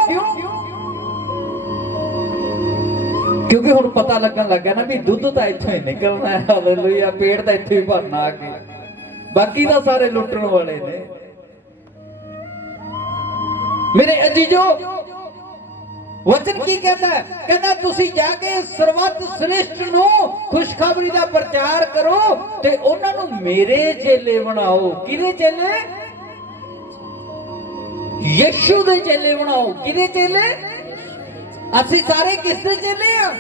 ਕਿਉਂਕਿ ਹੁਣ ਪਤਾ ਲੱਗਣ ਲੱਗਾ ਨਾ ਵੀ ਦੁੱਧ ਤਾਂ ਇੱਥੋਂ ਹੀ ਨਿਕਲਣਾ ਹੈ। ਹਾਲੇਲੂਇਆ। ਪੇਟ ਤਾਂ ਇੱਥੇ ਹੀ ਭਰਨਾ ਆ ਕੇ, ਬਾਕੀ ਤਾਂ ਸਾਰੇ ਲੁੱਟਣ ਵਾਲੇ ਨੇ। ਮੇਰੇ ਅਜੀਜ਼ੋ, ਵਚਨ ਕੀ ਕਹਿੰਦਾ ਹੈ? ਕਹਿੰਦਾ ਤੁਸੀਂ ਜਾ ਕੇ ਸਰਵਤ ਸ੍ਰਿਸ਼ਟ ਨੂੰ ਖੁਸ਼ਖਬਰੀ ਦਾ ਪ੍ਰਚਾਰ ਕਰੋ ਤੇ ਉਹਨਾਂ ਨੂੰ ਮੇਰੇ ਚੇਲੇ ਬਣਾਓ। ਕਿਹਦੇ ਚੇਲੇ? ਯਿਸੂ ਦੇ ਚੇਲੇ ਬਣਾਓ। ਕਿਹਦੇ ਚੇਲੇ? ਅਸੀਂ ਸਾਰੇ ਕਿਸ ਦੇ ਚੇਲੇ ਆ?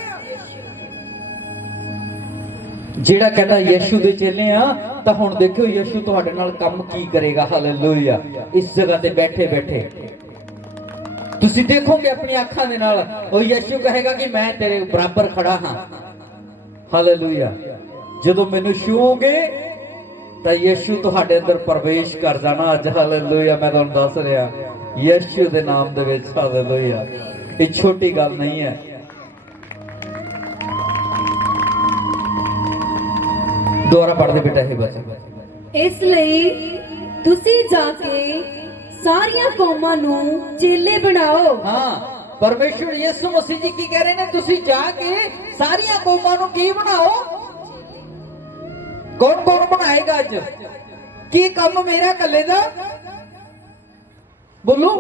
ਜਿਹੜਾ ਕਹਿੰਦਾ ਯਿਸੂ ਦੇ ਚੇਲੇ ਆ, ਤਾਂ ਹੁਣ ਦੇਖਿਓ ਯਿਸੂ ਤੁਹਾਡੇ ਨਾਲ ਕੰਮ ਕੀ ਕਰੇਗਾ। ਹਾਲੇਲੂਇਆ। ਇਸ ਜਗ੍ਹਾ ਤੇ ਬੈਠੇ ਬੈਠੇ ਤੁਸੀਂ ਦੇਖੋਗੇ ਆਪਣੀ ਅੱਖਾਂ ਦੇ ਨਾਲ, ਉਹ ਯਿਸੂ ਕਹੇਗਾ ਕਿ ਮੈਂ ਤੇਰੇ ਬਰਾਬਰ ਖੜਾ ਹਾਂ। ਹਾਲੇਲੂਇਆ। ਜਦੋਂ ਮੈਨੂੰ ਛੂਓਗੇ ਤਾਂ ਯਿਸੂ ਤੁਹਾਡੇ ਅੰਦਰ ਪ੍ਰਵੇਸ਼ ਕਰ ਜਾਣਾ ਅੱਜ। ਹਾਲੇਲੂਇਆ। ਮੈਂ ਤੁਹਾਨੂੰ ਦੱਸ ਰਿਹਾ, ਯਿਸੂ ਦੇ ਨਾਮ ਦੇ ਵਿੱਚ। ਹਾਲੇਲੂਇਆ। ਇਹ ਛੋਟੀ ਗੱਲ ਨਹੀਂ ਹੈ। ਦੁਆਰਾ ਪੜ੍ਹਦੇ ਬੇਟਾ ਇਹ ਬਚਨ। ਇਸ ਲਈ ਤੁਸੀਂ ਜਾ ਕੇ ਸਾਰੀਆਂ ਕੌਮਾਂ ਨੂੰ ਚੇਲੇ ਬਣਾਓ। ਹਾਂ, ਪਰਮੇਸ਼ਵਰ ਯਿਸੂ ਮਸੀਹ ਜੀ ਕੀ ਕਹਿ ਰਹੇ ਨੇ? ਤੁਸੀਂ ਜਾ ਕੇ ਸਾਰੀਆਂ ਕੌਮਾਂ ਨੂੰ ਕੀ ਬਣਾਓ? ਕੌਣ ਕੌਣ ਬਣਾਏਗਾ ਅੱਜ? ਕੀ ਕੰਮ ਮੇਰਾ ਇਕੱਲੇ ਦਾ? ਬੋਲੋ,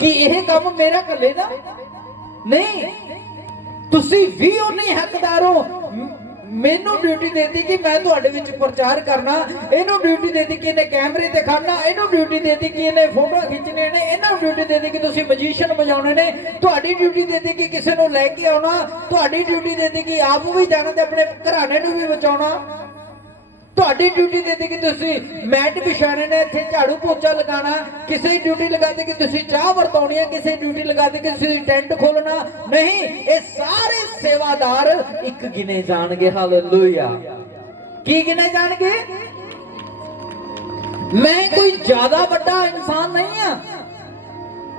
ਕੀ ਇਹ ਕੰਮ ਮੇਰਾ ਇਕੱਲੇ ਦਾ ਨਹੀਂ? ਤੁਸੀਂ ਵੀ ਉਹਨੇ ਹੱਕਦਾਰ ਹੋ। ਮੈਨੂੰ ਡਿਊਟੀ ਦੇਤੀ ਕਿ ਮੈਂ ਤੁਹਾਡੇ ਵਿੱਚ ਪ੍ਰਚਾਰ ਕਰਨਾ, ਇਹਨੂੰ ਡਿਊਟੀ ਦੇਤੀ ਕਿ ਇਹਨੇ ਕੈਮਰੇ ਤੇ ਖੜਨਾ, ਇਹਨੂੰ ਡਿਊਟੀ ਦੇਤੀ ਕਿ ਇਹਨੇ ਫੋਟੋ ਖਿੱਚਣੇ ਨੇ, ਇਹਨਾਂ ਡਿਊਟੀ ਦੇਤੀ ਕਿ ਤੁਸੀਂ ਮਜੀਸ਼ੀਅਨ ਵਜਾਉਣੇ ਨੇ, ਤੁਹਾਡੀ ਡਿਊਟੀ ਦੇਤੀ ਕਿ ਕਿਸੇ ਨੂੰ ਲੈ ਕੇ ਆਉਣਾ, ਤੁਹਾਡੀ ਡਿਊਟੀ ਦੇਤੀ ਕਿ ਆਪ ਵੀ ਜਾਣਾ ਤੇ ਆਪਣੇ ਘਰਾਣੇ ਨੂੰ ਵੀ ਬਚਾਉਣਾ, ਤੁਹਾਡੀ ਡਿਊਟੀ ਦੇਤੀ ਕਿ ਤੁਸੀਂ ਮੈਟ ਵਿਛਾਣੇ ਨੇ, ਇੱਥੇ ਝਾੜੂ ਪੋਚਾ ਲਗਾਉਣਾ, ਕਿਸੇ ਦੀ ਡਿਊਟੀ ਲਗਾਤੀ ਕਿ ਤੁਸੀਂ ਚਾਹ ਵਰਤਾਉਣੀ ਹੈ, ਕਿਸੇ ਦੀ ਡਿਊਟੀ ਲਗਾਤੀ ਕਿ ਤੁਸੀਂ ਟੈਂਟ ਖੋਲਣਾ। ਨਹੀਂ, ਇਹ ਸਾਰੇ ਸੇਵਾਦਾਰ ਇੱਕ ਗਿਣੇ ਜਾਣਗੇ। ਹਾਲੇਲੂਇਆ। ਕੀ ਗਿਣੇ ਜਾਣਗੇ? ਮੈਂ ਕੋਈ ਜ਼ਿਆਦਾ ਵੱਡਾ ਇਨਸਾਨ ਨਹੀਂ ਆ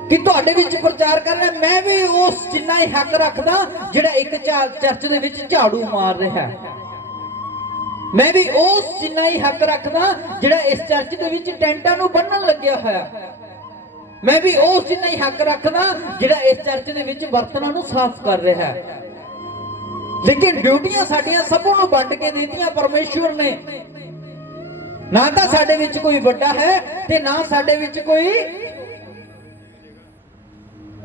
ਕਿ ਤੁਹਾਡੇ ਵਿੱਚ ਪ੍ਰਚਾਰ ਕਰਨਾ। ਮੈਂ ਵੀ ਉਸ ਜਿੰਨਾ ਹੀ ਹੱਕ ਰੱਖਦਾ ਜਿਹੜਾ ਇੱਕ ਚਰਚ ਦੇ ਵਿੱਚ ਝਾੜੂ ਮਾਰ ਰਿਹਾ ਹੈ। ਮੈਂ ਵੀ ਉਸ ਜਿੰਨਾ ਹੀ ਹੱਕ ਰੱਖਦਾ ਜਿਹੜਾ ਇਸ ਚਰਚ ਦੇ ਵਿੱਚ ਟੈਂਟਾਂ ਨੂੰ ਬੰਨਣ ਲੱਗਿਆ ਹੋਇਆ। ਮੈਂ ਵੀ ਉਸ ਜਿੰਨਾ ਹੀ ਹੱਕ ਰੱਖਦਾ ਜਿਹੜਾ ਇਸ ਚਰਚ ਦੇ ਵਿੱਚ ਬਰਤਨਾਂ ਨੂੰ ਸਾਫ਼ ਕਰ ਰਿਹਾ ਹੈ। ਲੇਕਿਨ ਡਿਊਟੀਆਂ ਸਾਡੀਆਂ ਸਭ ਨੂੰ ਵੰਡ ਕੇ ਦਿੱਤੀਆਂ ਪਰਮੇਸ਼ਵਰ ਨੇ। ਨਾ ਤਾਂ ਸਾਡੇ ਵਿੱਚ ਕੋਈ ਵੱਡਾ ਹੈ ਤੇ ਨਾ ਸਾਡੇ ਵਿੱਚ ਕੋਈ।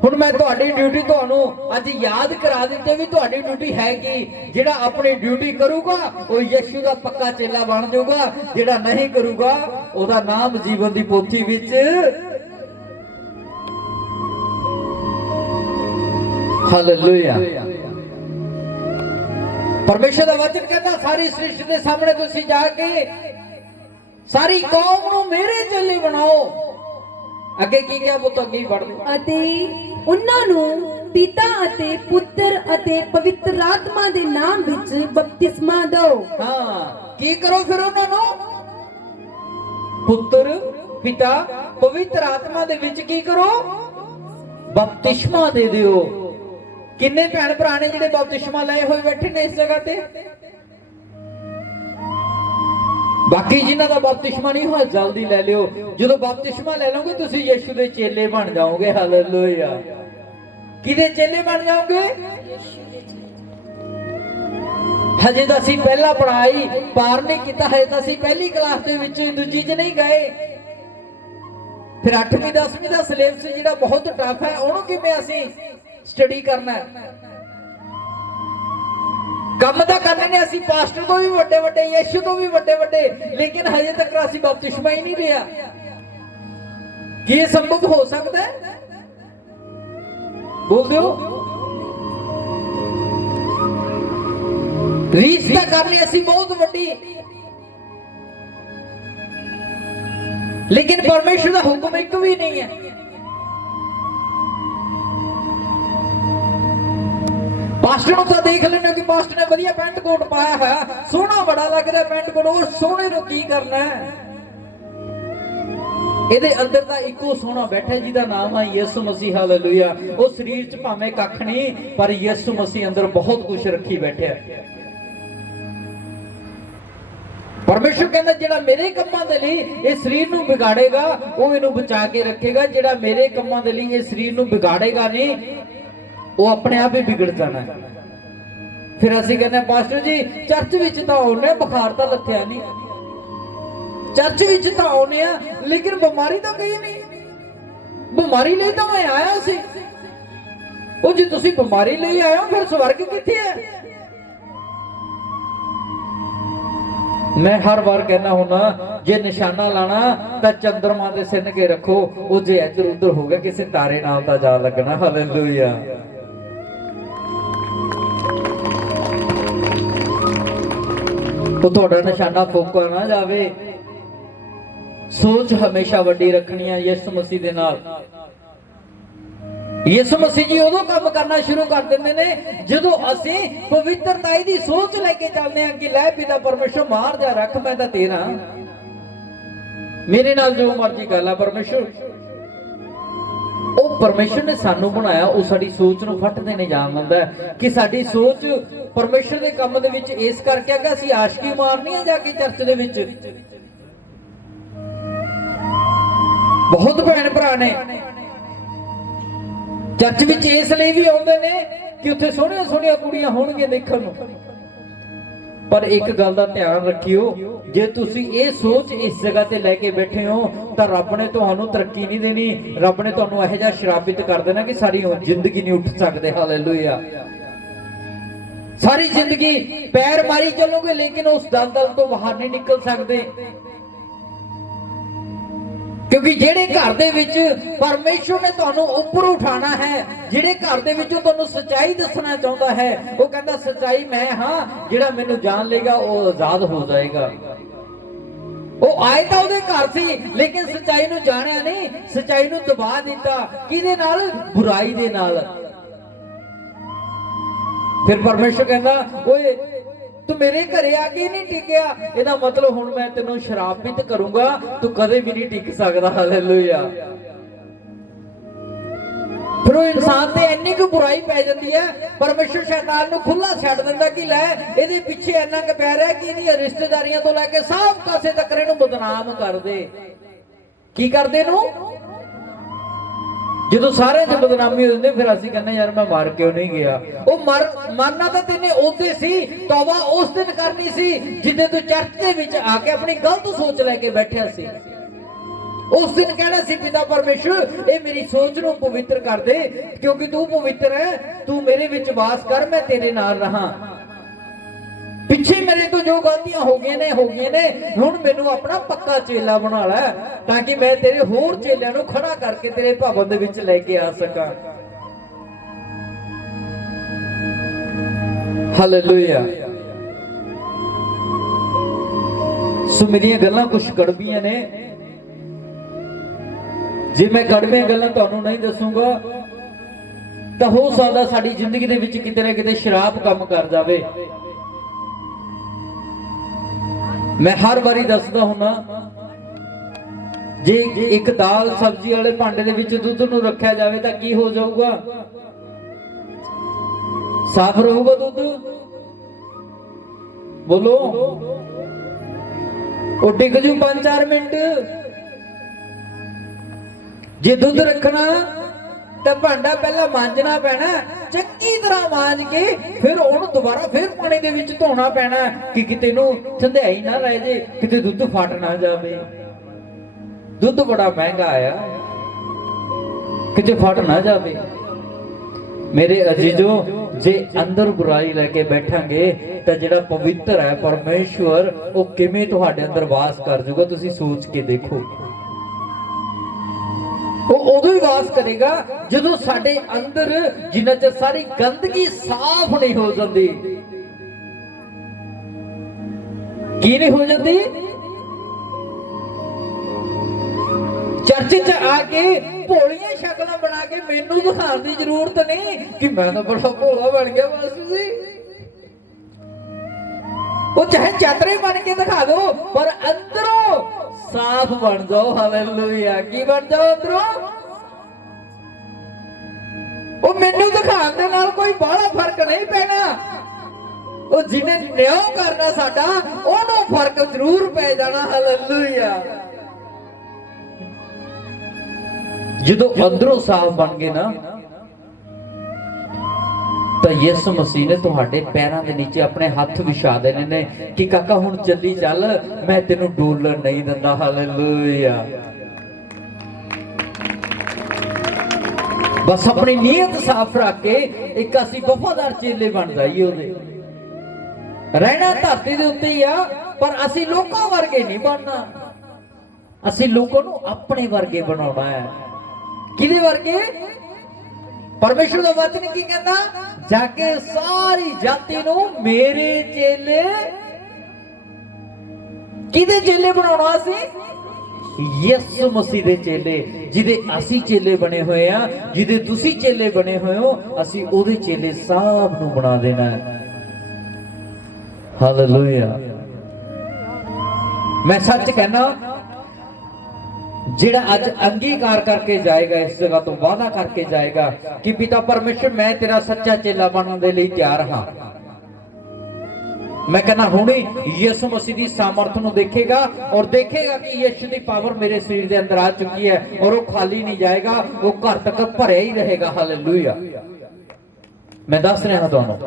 ਹੁਣ ਮੈਂ ਤੁਹਾਡੀ ਡਿਊਟੀ ਤੁਹਾਨੂੰ ਅੱਜ ਯਾਦ ਕਰਾ ਦਿੱਤੀ ਵੀ ਤੁਹਾਡੀ ਡਿਊਟੀ ਹੈ ਕੀ। ਜਿਹੜਾ ਆਪਣੀ ਡਿਊਟੀ ਕਰੂਗਾ ਉਹ ਯਿਸੂ ਦਾ ਪੱਕਾ ਚੇਲਾ ਬਣ ਜਾਊਗਾ, ਜਿਹੜਾ ਨਹੀਂ ਕਰੂਗਾ ਉਹਦਾ ਨਾਮ ਜੀਵਨ ਦੀ ਪੋਥੀ ਵਿੱਚ। ਹਾਲੇਲੂਇਆ। ਪਰਮੇਸ਼ਰ ਦਾ ਵਚਨ ਕਹਿੰਦਾ ਸਾਰੀ ਸ੍ਰਿਸ਼ਟੀ ਦੇ ਸਾਹਮਣੇ ਤੁਸੀਂ ਜਾ ਕੇ ਸਾਰੀ ਕੌਮ ਨੂੰ ਮੇਰੇ ਚੇਲੇ ਬਣਾਓ। ਅੱਗੇ ਕੀ ਕਿਹਾ ਪੁੱਤ? ਅੱਗੇ ਪੜ੍ਹਦੇ। ਅਤੇ ਉਹਨਾਂ ਨੂੰ ਪਿਤਾ ਅਤੇ ਪੁੱਤਰ ਅਤੇ ਪਵਿੱਤਰ ਆਤਮਾ ਦੇ ਨਾਮ ਵਿੱਚ ਬਪਤਿਸਮਾ ਦਿਓ। ਹਾਂ, ਕੀ ਕਰੋ ਫਿਰ? ਉਹਨਾਂ ਨੂੰ ਪੁੱਤਰ, ਪਿਤਾ, ਪਵਿੱਤਰ ਆਤਮਾ ਦੇ ਵਿੱਚ ਕੀ ਕਰੋ? ਬਪਤਿਸਮਾ ਦੇ ਦਿਓ। ਕਿੰਨੇ ਭੈਣ ਭਰਾ ਨੇ ਜਿਹੜੇ ਬਪਤਿਸਮਾ ਲਏ ਹੋਏ ਬੈਠੇ ਨੇ ਇਸ ਜਗ੍ਹਾ ਤੇ? ਬਾਕੀ ਜਿਨ੍ਹਾਂ ਦਾ ਬਪਤਿਸਮਾ ਨਹੀਂ ਹੋਇਆ ਜਲਦੀ ਲੈ ਲਿਓ। ਜਦੋਂ ਬਪਤਿਸਮਾ ਲੈ ਲਓਗੇ ਤੁਸੀਂ ਯਿਸੂ ਦੇ ਚੇਲੇ ਬਣ ਜਾਓਗੇ। ਹਾਲੇਲੂਇਆ। ਕਿਹਦੇ ਚੇਲੇ ਬਣ ਜਾਓਗੇ? ਹਜੇ ਤਾਂ ਅਸੀਂ ਪਹਿਲਾ ਪੜ੍ਹਾਈ ਪਾਰ ਨਹੀਂ ਕੀਤਾ, ਹਜੇ ਤਾਂ ਅਸੀਂ ਪਹਿਲੀ ਕਲਾਸ ਦੇ ਵਿੱਚ, ਦੂਜੀ 'ਚ ਨਹੀਂ ਗਏ। ਫਿਰ 8ਵੀਂ 10ਵੀਂ ਦਾ ਸਿਲੇਬਸ ਜਿਹੜਾ ਬਹੁਤ ਟਫ ਹੈ, ਉਹਨੂੰ ਕਿਵੇਂ ਅਸੀਂ ਸਟੱਡੀ ਕਰਨਾ ਹੈ? ਕੰਮ ਤਾਂ ਕਰਨੇ ਨੇ ਅਸੀਂ ਪਾਸਟਰ ਤੋਂ ਵੀ ਵੱਡੇ ਵੱਡੇ, ਯਿਸੂ ਤੋਂ ਵੀ ਵੱਡੇ ਵੱਡੇ, ਲੇਕਿਨ ਹਜੇ ਤੱਕ ਅਸੀਂ ਬਪਤਿਸਮਾ ਹੀ ਨਹੀਂ ਲਿਆ। ਕੀ ਇਹ ਸੰਭਵ ਹੋ ਸਕਦਾ ਹੈ? ਬੋਲ ਦਿਓ। ਰੀਸ ਤਾਂ ਕਰਨੀ ਅਸੀਂ ਬਹੁਤ ਵੱਡੀ, ਲੇਕਿਨ ਪਰਮੇਸ਼ਰ ਦਾ ਹੁਕਮ ਇੱਕ ਵੀ ਨਹੀਂ ਹੈ। ਪਾਸਟਰ ਨੂੰ ਤਾਂ ਦੇਖ ਲੈਣਾ ਕਿ ਪਾਸਟਰ ਨੇ ਵਧੀਆ ਪੈਂਟ ਕੋਟ ਪਾਇਆ ਹੈ, ਸੋਹਣਾ ਬੜਾ ਲੱਗ ਰਿਹਾ ਪੈਂਟ ਕੋਟ, ਉਹ ਸੋਹਣੇ ਨੂੰ ਕੀ ਕਰਨਾ ਹੈ? ਇਹਦੇ ਅੰਦਰ ਤਾਂ ਇੱਕੋ ਸੋਹਣਾ ਬੈਠਾ ਜਿਹਦਾ ਨਾਮ ਹੈ ਯਿਸੂ ਮਸੀਹ। ਹਾਲੇਲੂਇਆ। ਉਹ ਸਰੀਰ 'ਚ ਭਾਵੇਂ ਕੱਖ ਨਹੀਂ, ਪਰ ਯਿਸੂ ਮਸੀਹ ਅੰਦਰ ਬਹੁਤ ਕੁਝ ਰੱਖੀ ਬੈਠਿਆ। ਪਰਮੇਸ਼ਰ ਕਹਿੰਦਾ ਜਿਹੜਾ ਮੇਰੇ ਕੰਮਾਂ ਦੇ ਲਈ ਇਹ ਸਰੀਰ ਨੂੰ ਵਿਗਾੜੇਗਾ ਉਹ ਇਹਨੂੰ ਬਚਾ ਕੇ ਰੱਖੇਗਾ, ਜਿਹੜਾ ਮੇਰੇ ਕੰਮਾਂ ਦੇ ਲਈ ਇਹ ਸਰੀਰ ਨੂੰ ਵਿਗਾੜੇਗਾ ਨਹੀਂ ਉਹ ਆਪਣੇ ਆਪ ਹੀ ਵਿਗੜ ਜਾਣਾ। ਫਿਰ ਅਸੀਂ ਕਹਿੰਦੇ ਪਾਸਟਰ ਜੀ ਚਰਚ ਵਿੱਚ ਤਾਂ ਆਉਨੇ, ਬੁਖਾਰ ਤਾਂ ਲੱਥਿਆ ਨਹੀਂ, ਚਰਚ ਵਿੱਚ ਤਾਂ ਆਉਨੇ ਆ ਲੇਕਿਨ ਬਿਮਾਰੀ ਤਾਂ ਗਈ ਨਹੀਂ। ਬਿਮਾਰੀ ਲਈ ਤਾਂ ਮੈਂ ਆਇਆ ਸੀ। ਉਹ ਜੇ ਤੁਸੀਂ ਬਿਮਾਰੀ ਲਈ ਆਏ ਹੋ ਫਿਰ ਸਵਰਗ ਕਿੱਥੇ ਹੈ? मैं हर बार कहना होना जे निशाना लाना तो चंद्रमा दे सिन के रखो, वो जे इधर उधर हो गया किसी तारे नाल ता जा लगना। हालेलुया। तो थोड़ा निशाना फोका ना जावे। सोच हमेशा वड्डी रखनी है यीशु मसीह दे नाल। यीशु मसीह जी उदों काम करना शुरू कर देंगे ने जदों असीं पवित्रताई दी सोच लेके चलते हैं कि लै पिता परमेश्वर मार जा रख, मैं तां तेरा, मेरे नाल जो मर्जी कर ला। परमेश्वर ਉਹ परमेश्वर ने सानू बनाया, ਉਹ ਸਾਡੀ सोच ਨੂੰ ਫੱਟ ਦੇਣੇ ਜਾਣ ਲੰਦਾ कि ਸਾਡੀ सोच परमेश्वर ਦੇ ਕੰਮ ਦੇ ਵਿੱਚ ਇਸ ਕਰਕੇ ਕਿ ਅਸੀਂ ਆਸ਼ਕੀ ਮਾਰਨੀ ਆ ਜਾ ਕੇ ਚਰਚ ਦੇ ਵਿੱਚ। ਬਹੁਤ ਭੈਣ ਭਰਾ ਨੇ चर्च विच इसलिए भी आउंदे ने कि उत्थे सोहणियां सोहणियां कुड़ियां होणगीਆਂ देखण नूं। पर एक गल दा ध्यान रखियो, जे तुसी ये सोच इस जगह ते लैके बैठे हो तां रब ने तुहानूं तरक्की नहीं देनी। रब ने तुहानूं इहो जिहा श्रापित कर देना कि सारी जिंदगी नहीं उठ सकदे। हालेलुया। सारी जिंदगी पैर मारी चलोगे लेकिन उस दलदल तो बाहर नहीं निकल सकदे। क्योंकि जेड़े घर दे विच परमेश्वर ने तुहानूं उपर उठाना है, जेड़े घर दे विच तुहानूं सच्चाई दसना चाहुंदा है, वो कहंदा सच्चाई मैं हां, जेड़ा मैनूं जान लेगा वो आजाद हो जाएगा। वो आए तां उहदे घर सी लेकिन सच्चाई नूं जाणिया नहीं, सच्चाई नूं दबा दिता किहदे नाल? बुराई दे नाल। फिर परमेश्वर कहंदा ओए तू मेरे घरे आके नहीं टिकया, ਇਹਦਾ मतलब हुण मैं तेनों शरापित करूंगा, तू कदे भी नहीं टिक सकदा। हालेलुया। फिर वो इंसान ते इन्नी को बुराई पै जाती है, परमेश्वर शैतान नूं खुला छड्ड दिंदा कि लै ਇਹਦੇ ਪਿੱਛे ਇੰਨਾ ਕ ਪੈ ਰਿਹਾ कि ਇਹਦੀਆਂ ਰਿਸ਼ਤੇਦਾਰੀਆਂ ਤੋਂ ਲੈ ਕੇ ਸਭ ਕਾਸੇ ਤੱਕ ਇਹਨੂੰ ਬਦਨਾਮ ਕਰ ਦੇ। ਕੀ ਕਰਦੇ ਨੂੰ? ਜਦੋਂ ਸਾਰੇ ਤੇ ਬਦਨਾਮੀ ਹੋ ਜਾਂਦੇ ਫਿਰ ਅਸੀਂ ਕਹਿੰਦੇ ਯਾਰ ਮੈਂ ਮਰ ਕਿਉਂ ਨਹੀਂ ਗਿਆ। ਉਹ ਮਰਨਾ ਤਾਂ ਤੈਨੇ ਉਹਦੇ ਸੀ, ਤੌਬਾ ਉਸ ਦਿਨ ਕਰਨੀ ਸੀ ਜਿੱਦੇ ਤੂੰ ਚਰਚ ਦੇ ਵਿੱਚ ਆ ਕੇ ਆਪਣੀ ਗਲਤ ਸੋਚ ਲੈ ਕੇ ਬੈਠਿਆ ਸੀ। ਉਸ ਦਿਨ ਕਹਿਣਾ ਸੀ ਪਿਤਾ ਪਰਮੇਸ਼ਰ ਇਹ ਮੇਰੀ ਸੋਚ ਨੂੰ ਪਵਿੱਤਰ ਕਰ ਦੇ, ਕਿਉਂਕਿ ਤੂੰ ਪਵਿੱਤਰ ਹੈ, ਤੂੰ ਮੇਰੇ ਵਿੱਚ ਵਾਸ ਕਰ, ਮੈਂ ਤੇਰੇ ਨਾਲ ਰਹਾ। पिछे मेरे तो जो गलतियां हो गई ने हुण मैनू अपना पक्का चेला बना लै ताकि मैं तेरे होर चेलियां नूं खड़ा करके तेरे भवन दे विच लेके आ सकां। हालेलुया। सो मेरियां गल्लां कुछ कड़वियां ने, जे मैं कड़वियां गल्लां तुहानूं नहीं दसूंगा तां हो सकदा साडी जिंदगी दे विच किते ना किते शराब काम कर जावे। मैं हर बारी दसदा हुन्ना जे एक दाल सब्जी वाले भांडे दे विच दुध नूं रखिया जावे तां की हो जाऊगा? साफ रहूगा दुध? बोलो। वो टिक जू 5-4 मिनट। जे दुध रखना तो भांडा पहला मांजना पैना, चंगी तरह मांज के फिर उहनूं दोबारा फिर पानी दे विच धोना पैना कि किते नूं ठंडाई ना रह जे, किते दुध फट ना जावे। दुध बड़ा महंगा आया, किते फट ना जावे। मेरे अजीजो जे अंदर बुराई लेके बैठांगे तो जिहड़ा पवित्र है परमेश्वर वो किवें तुहाडे अंदर वास कर जाऊगा, तुसीं सोच के देखो। वो उदों ही वास करेगा जदों साडे अंदर जिन्ना चਿਰ सारी गंदगी साफ नहीं हो जाती। की नहीं हो जाती? चर्च च आके भोलियां शक्लां बना के मैनू दिखाने की जरूरत नहीं कि मैं तो बड़ा भोला बन गया। बस जी वो चाहे चादरे बन के दिखा दो पर अंदरों ਸਾਫ਼ ਬਣ ਜਾਓ। ਹਾਲੇਲੂਇਆ। ਕੀ ਬਣ ਜਾਓ ਅੰਦਰੋਂ? ਉਹ ਮੈਨੂੰ ਦਿਖਾਉਣ ਦੇ ਨਾਲ ਕੋਈ ਬਾਹਲਾ ਫਰਕ ਨਹੀਂ ਪੈਣਾ। ਉਹ ਜਿਹਨੇ ਨਿਆਂ ਕਰਨਾ ਸਾਡਾ, ਉਹਨੂੰ ਫਰਕ ਜ਼ਰੂਰ ਪੈ ਜਾਣਾ। ਹਾਲੇਲੂਇਆ। ਜਦੋਂ ਅੰਦਰੋਂ ਸਾਫ਼ ਬਣ ਗਏ ਨਾ, ਤਾਂ ਯਿਸੂ ਮਸੀਹ ਨੇ ਤੁਹਾਡੇ ਪੈਰਾਂ ਦੇ ਨੀਚੇ ਆਪਣੇ ਹੱਥ ਵਿਛਾ ਦੇਣੇ ਨੇ ਕਿ ਕਾਕਾ ਹੁਣ ਚੱਲੀ ਚੱਲ, ਮੈਂ ਤੈਨੂੰ ਡੋਲਣ ਨਹੀਂ ਦਿੰਦਾ। ਹਾਲੇਲੂਇਆ। ਬਸ ਆਪਣੀ ਨੀਅਤ ਸਾਫ਼ ਰੱਖ ਕੇ ਇੱਕ ਅਸੀਂ ਵਫਾਦਾਰ ਚੇਲੇ ਬਣ ਜਾਈਏ ਉਹਦੇ। ਰਹਿਣਾ ਧਰਤੀ ਦੇ ਉੱਤੇ ਹੀ ਆ, ਪਰ ਅਸੀਂ ਲੋਕਾਂ ਵਰਗੇ ਨਹੀਂ ਬਣਨਾ। ਅਸੀਂ ਲੋਕਾਂ ਨੂੰ ਆਪਣੇ ਵਰਗੇ ਬਣਾਉਣਾ ਹੈ। ਕਿਹਦੇ ਵਰਗੇ? ਪਰਮੇਸ਼ਰ ਦਾ ਵਚਨ ਕੀ ਕਹਿੰਦਾ? ਜਾ ਕੇ ਸਾਰੀ ਜਾਤੀ ਨੂੰ ਮੇਰੇ ਚੇਲੇ। ਕਿਹਦੇ ਚੇਲੇ ਬਣਾਉਣਾ ਸੀ? ਯਿਸੂ ਮਸੀਹ ਦੇ ਚੇਲੇ। ਜਿਹਦੇ ਅਸੀਂ ਚੇਲੇ ਬਣੇ ਹੋਏ ਆ, ਜਿਹਦੇ ਤੁਸੀਂ ਚੇਲੇ ਬਣੇ ਹੋਏ ਹੋ, ਅਸੀਂ ਉਹਦੇ ਚੇਲੇ ਸਭ ਨੂੰ ਬਣਾ ਦੇਣਾ ਹੈ। ਹਾਲੇਲੂਇਆ। ਮੈਂ ਸੱਚ ਕਹਿਣਾ, ਜਿਹੜਾ ਅੱਜ ਅੰਗੀਕਾਰ ਕਰਕੇ ਜਾਏਗਾ, ਇਸ ਜਗ੍ਹਾ ਤੋਂ ਵਾਅਦਾ ਕਰਕੇ ਜਾਏਗਾ ਕਿ ਪਿਤਾ ਪਰਮੇਸ਼ਰ ਮੈਂ ਤੇਰਾ ਸੱਚਾ ਚੇਲਾ ਬਣਨ ਦੇ ਲਈ ਤਿਆਰ ਹਾਂ, ਮੈਂ ਕਹਿੰਦਾ ਹੁਣੇ ਯਿਸੂ ਮਸੀਹ ਦੀ ਸਾਮਰਥ ਨੂੰ ਦੇਖੇਗਾ ਔਰ ਦੇਖੇਗਾ ਕਿ ਯਿਸੂ ਦੀ ਪਾਵਰ ਮੇਰੇ ਸਰੀਰ ਦੇ ਅੰਦਰ ਆ ਚੁੱਕੀ ਹੈ ਔਰ ਉਹ ਖਾਲੀ ਨਹੀਂ ਜਾਏਗਾ, ਉਹ ਘਰ ਤੱਕ ਭਰਿਆ ਹੀ ਰਹੇਗਾ। ਹਾਲੇਲੂਇਆ। ਮੈਂ ਦੱਸ ਰਿਹਾ ਤੁਹਾਨੂੰ,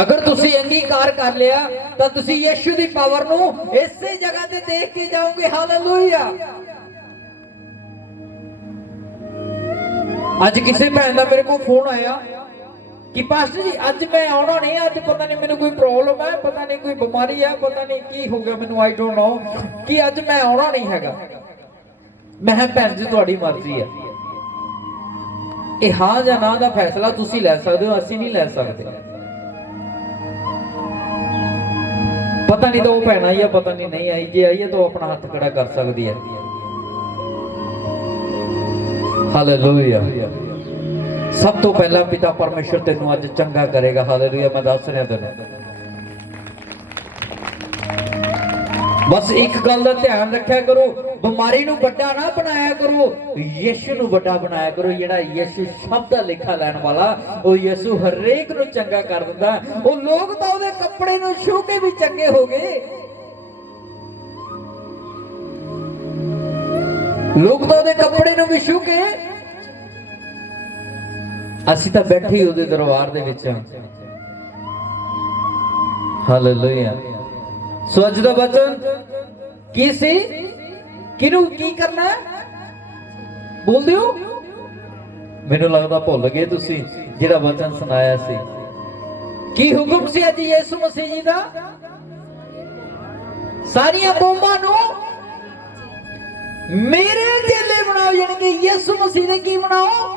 ਅਗਰ ਤੁਸੀਂ ਅੰਗੀਕਾਰ ਕਰ ਲਿਆ ਤਾਂ ਤੁਸੀਂ ਯਿਸੂ ਦੀ ਪਾਵਰ ਨੂੰ ਇਸੇ ਜਗ੍ਹਾ ਤੇ ਦੇਖ ਕੇ ਜਾਓਗੇ। ਹਾਲੇਲੂਇਆ। ਅੱਜ ਕਿਸੇ ਭੈਣ ਦਾ ਮੇਰੇ ਕੋਲ ਫੋਨ ਆਇਆ ਕਿ ਪਾਸਟਰ ਜੀ ਅੱਜ ਮੈਂ ਆਉਣਾ ਨਹੀਂ, ਅੱਜ ਪਤਾ ਨਹੀਂ ਮੈਨੂੰ ਕੋਈ ਪ੍ਰੋਬਲਮ ਹੈ, ਪਤਾ ਨਹੀਂ ਕੋਈ ਬਿਮਾਰੀ ਹੈ, ਪਤਾ ਨਹੀਂ ਕੀ ਹੋ ਗਿਆ ਮੈਨੂੰ, ਆਈ ਡੋਨਟ ਨੋ, ਕਿ ਅੱਜ ਮੈਂ ਆਉਣਾ ਨਹੀਂ ਹੈਗਾ। ਮੈਂ ਕਿਹਾ ਭੈਣ ਜੀ ਤੁਹਾਡੀ ਮਰਜ਼ੀ ਹੈ, ਇਹ ਹਾਂ ਜਾਂ ਨਾ ਦਾ ਫੈਸਲਾ ਤੁਸੀਂ ਲੈ ਸਕਦੇ ਹੋ, ਅਸੀਂ ਨਹੀਂ ਲੈ ਸਕਦੇ। ਪਤਾ ਨਹੀਂ ਤਾਂ ਉਹ ਭੈਣ ਆਈ ਹੈ, ਪਤਾ ਨਹੀਂ ਆਈ, ਜੇ ਆਈ ਹੈ ਤਾਂ ਉਹ ਆਪਣਾ ਹੱਥ ਖੜਾ ਕਰ ਸਕਦੀ ਹੈ। ਹਾਲੇਲੂਇਆ। ਸਭ ਤੋਂ ਪਹਿਲਾਂ ਪਿਤਾ ਪਰਮੇਸ਼ਰ ਤੈਨੂੰ ਅੱਜ ਚੰਗਾ ਕਰੇਗਾ। ਹਾਲੇਲੂਇਆ। ਮੈਂ ਦੱਸ ਰਿਹਾ ਤੈਨੂੰ, ਬਸ ਇੱਕ ਗੱਲ ਦਾ ਧਿਆਨ ਰੱਖਿਆ ਕਰੋ, ਬਿਮਾਰੀ ਨੂੰ ਵੱਡਾ ਨਾ ਬਣਾਇਆ ਕਰੋ, ਯਿਸੂ ਨੂੰ ਵੱਡਾ ਬਣਾਇਆ ਕਰੋ। ਜਿਹੜਾ ਯਿਸੂ ਸ਼ਬਦ ਦਾ ਲੇਖਾ ਲੈਣ ਵਾਲਾ, ਉਹ ਯਿਸੂ ਹਰੇਕ ਨੂੰ ਚੰਗਾ ਕਰ ਦਿੰਦਾ। ਉਹ ਲੋਕ ਤਾਂ ਉਹਦੇ ਕੱਪੜੇ ਨੂੰ ਛੂ ਕੇ ਵੀ ਚੰਗੇ ਹੋ ਗਏ, ਲੋਕ ਤਾਂ ਉਹਦੇ ਕੱਪੜੇ ਨੂੰ ਵੀ ਛੂ ਕੇ, ਅਸੀਂ ਤਾਂ ਬੈਠੇ ਉਹਦੇ ਦਰਬਾਰ ਦੇ ਵਿੱਚ। ਹਾਲੇਲੂਇਆ। ਸੋ ਅੱਜ ਦਾ ਵਚਨ ਕੀ ਸੀ? ਕਿਹਨੂੰ ਕੀ ਕਰਨਾ? ਬੋਲਦੇ ਹੋ? ਮੈਨੂੰ ਲੱਗਦਾ ਭੁੱਲ ਗਏ ਤੁਸੀਂ ਜਿਹੜਾ ਵਚਨ ਸੁਣਾਇਆ ਸੀ। ਕੀ ਹੁਕਮ ਸੀ ਅੱਜ ਯਿਸੂ ਮਸੀਹ ਜੀ ਦਾ? ਸਾਰੀਆਂ ਕੌਮਾਂ ਨੂੰ ਮੇਰੇ ਚੇਲੇ ਬਣਾਓ, ਯਾਨੀ ਕਿ ਯਿਸੂ ਮਸੀਹ ਦੇ ਕੀ ਬਣਾਓ?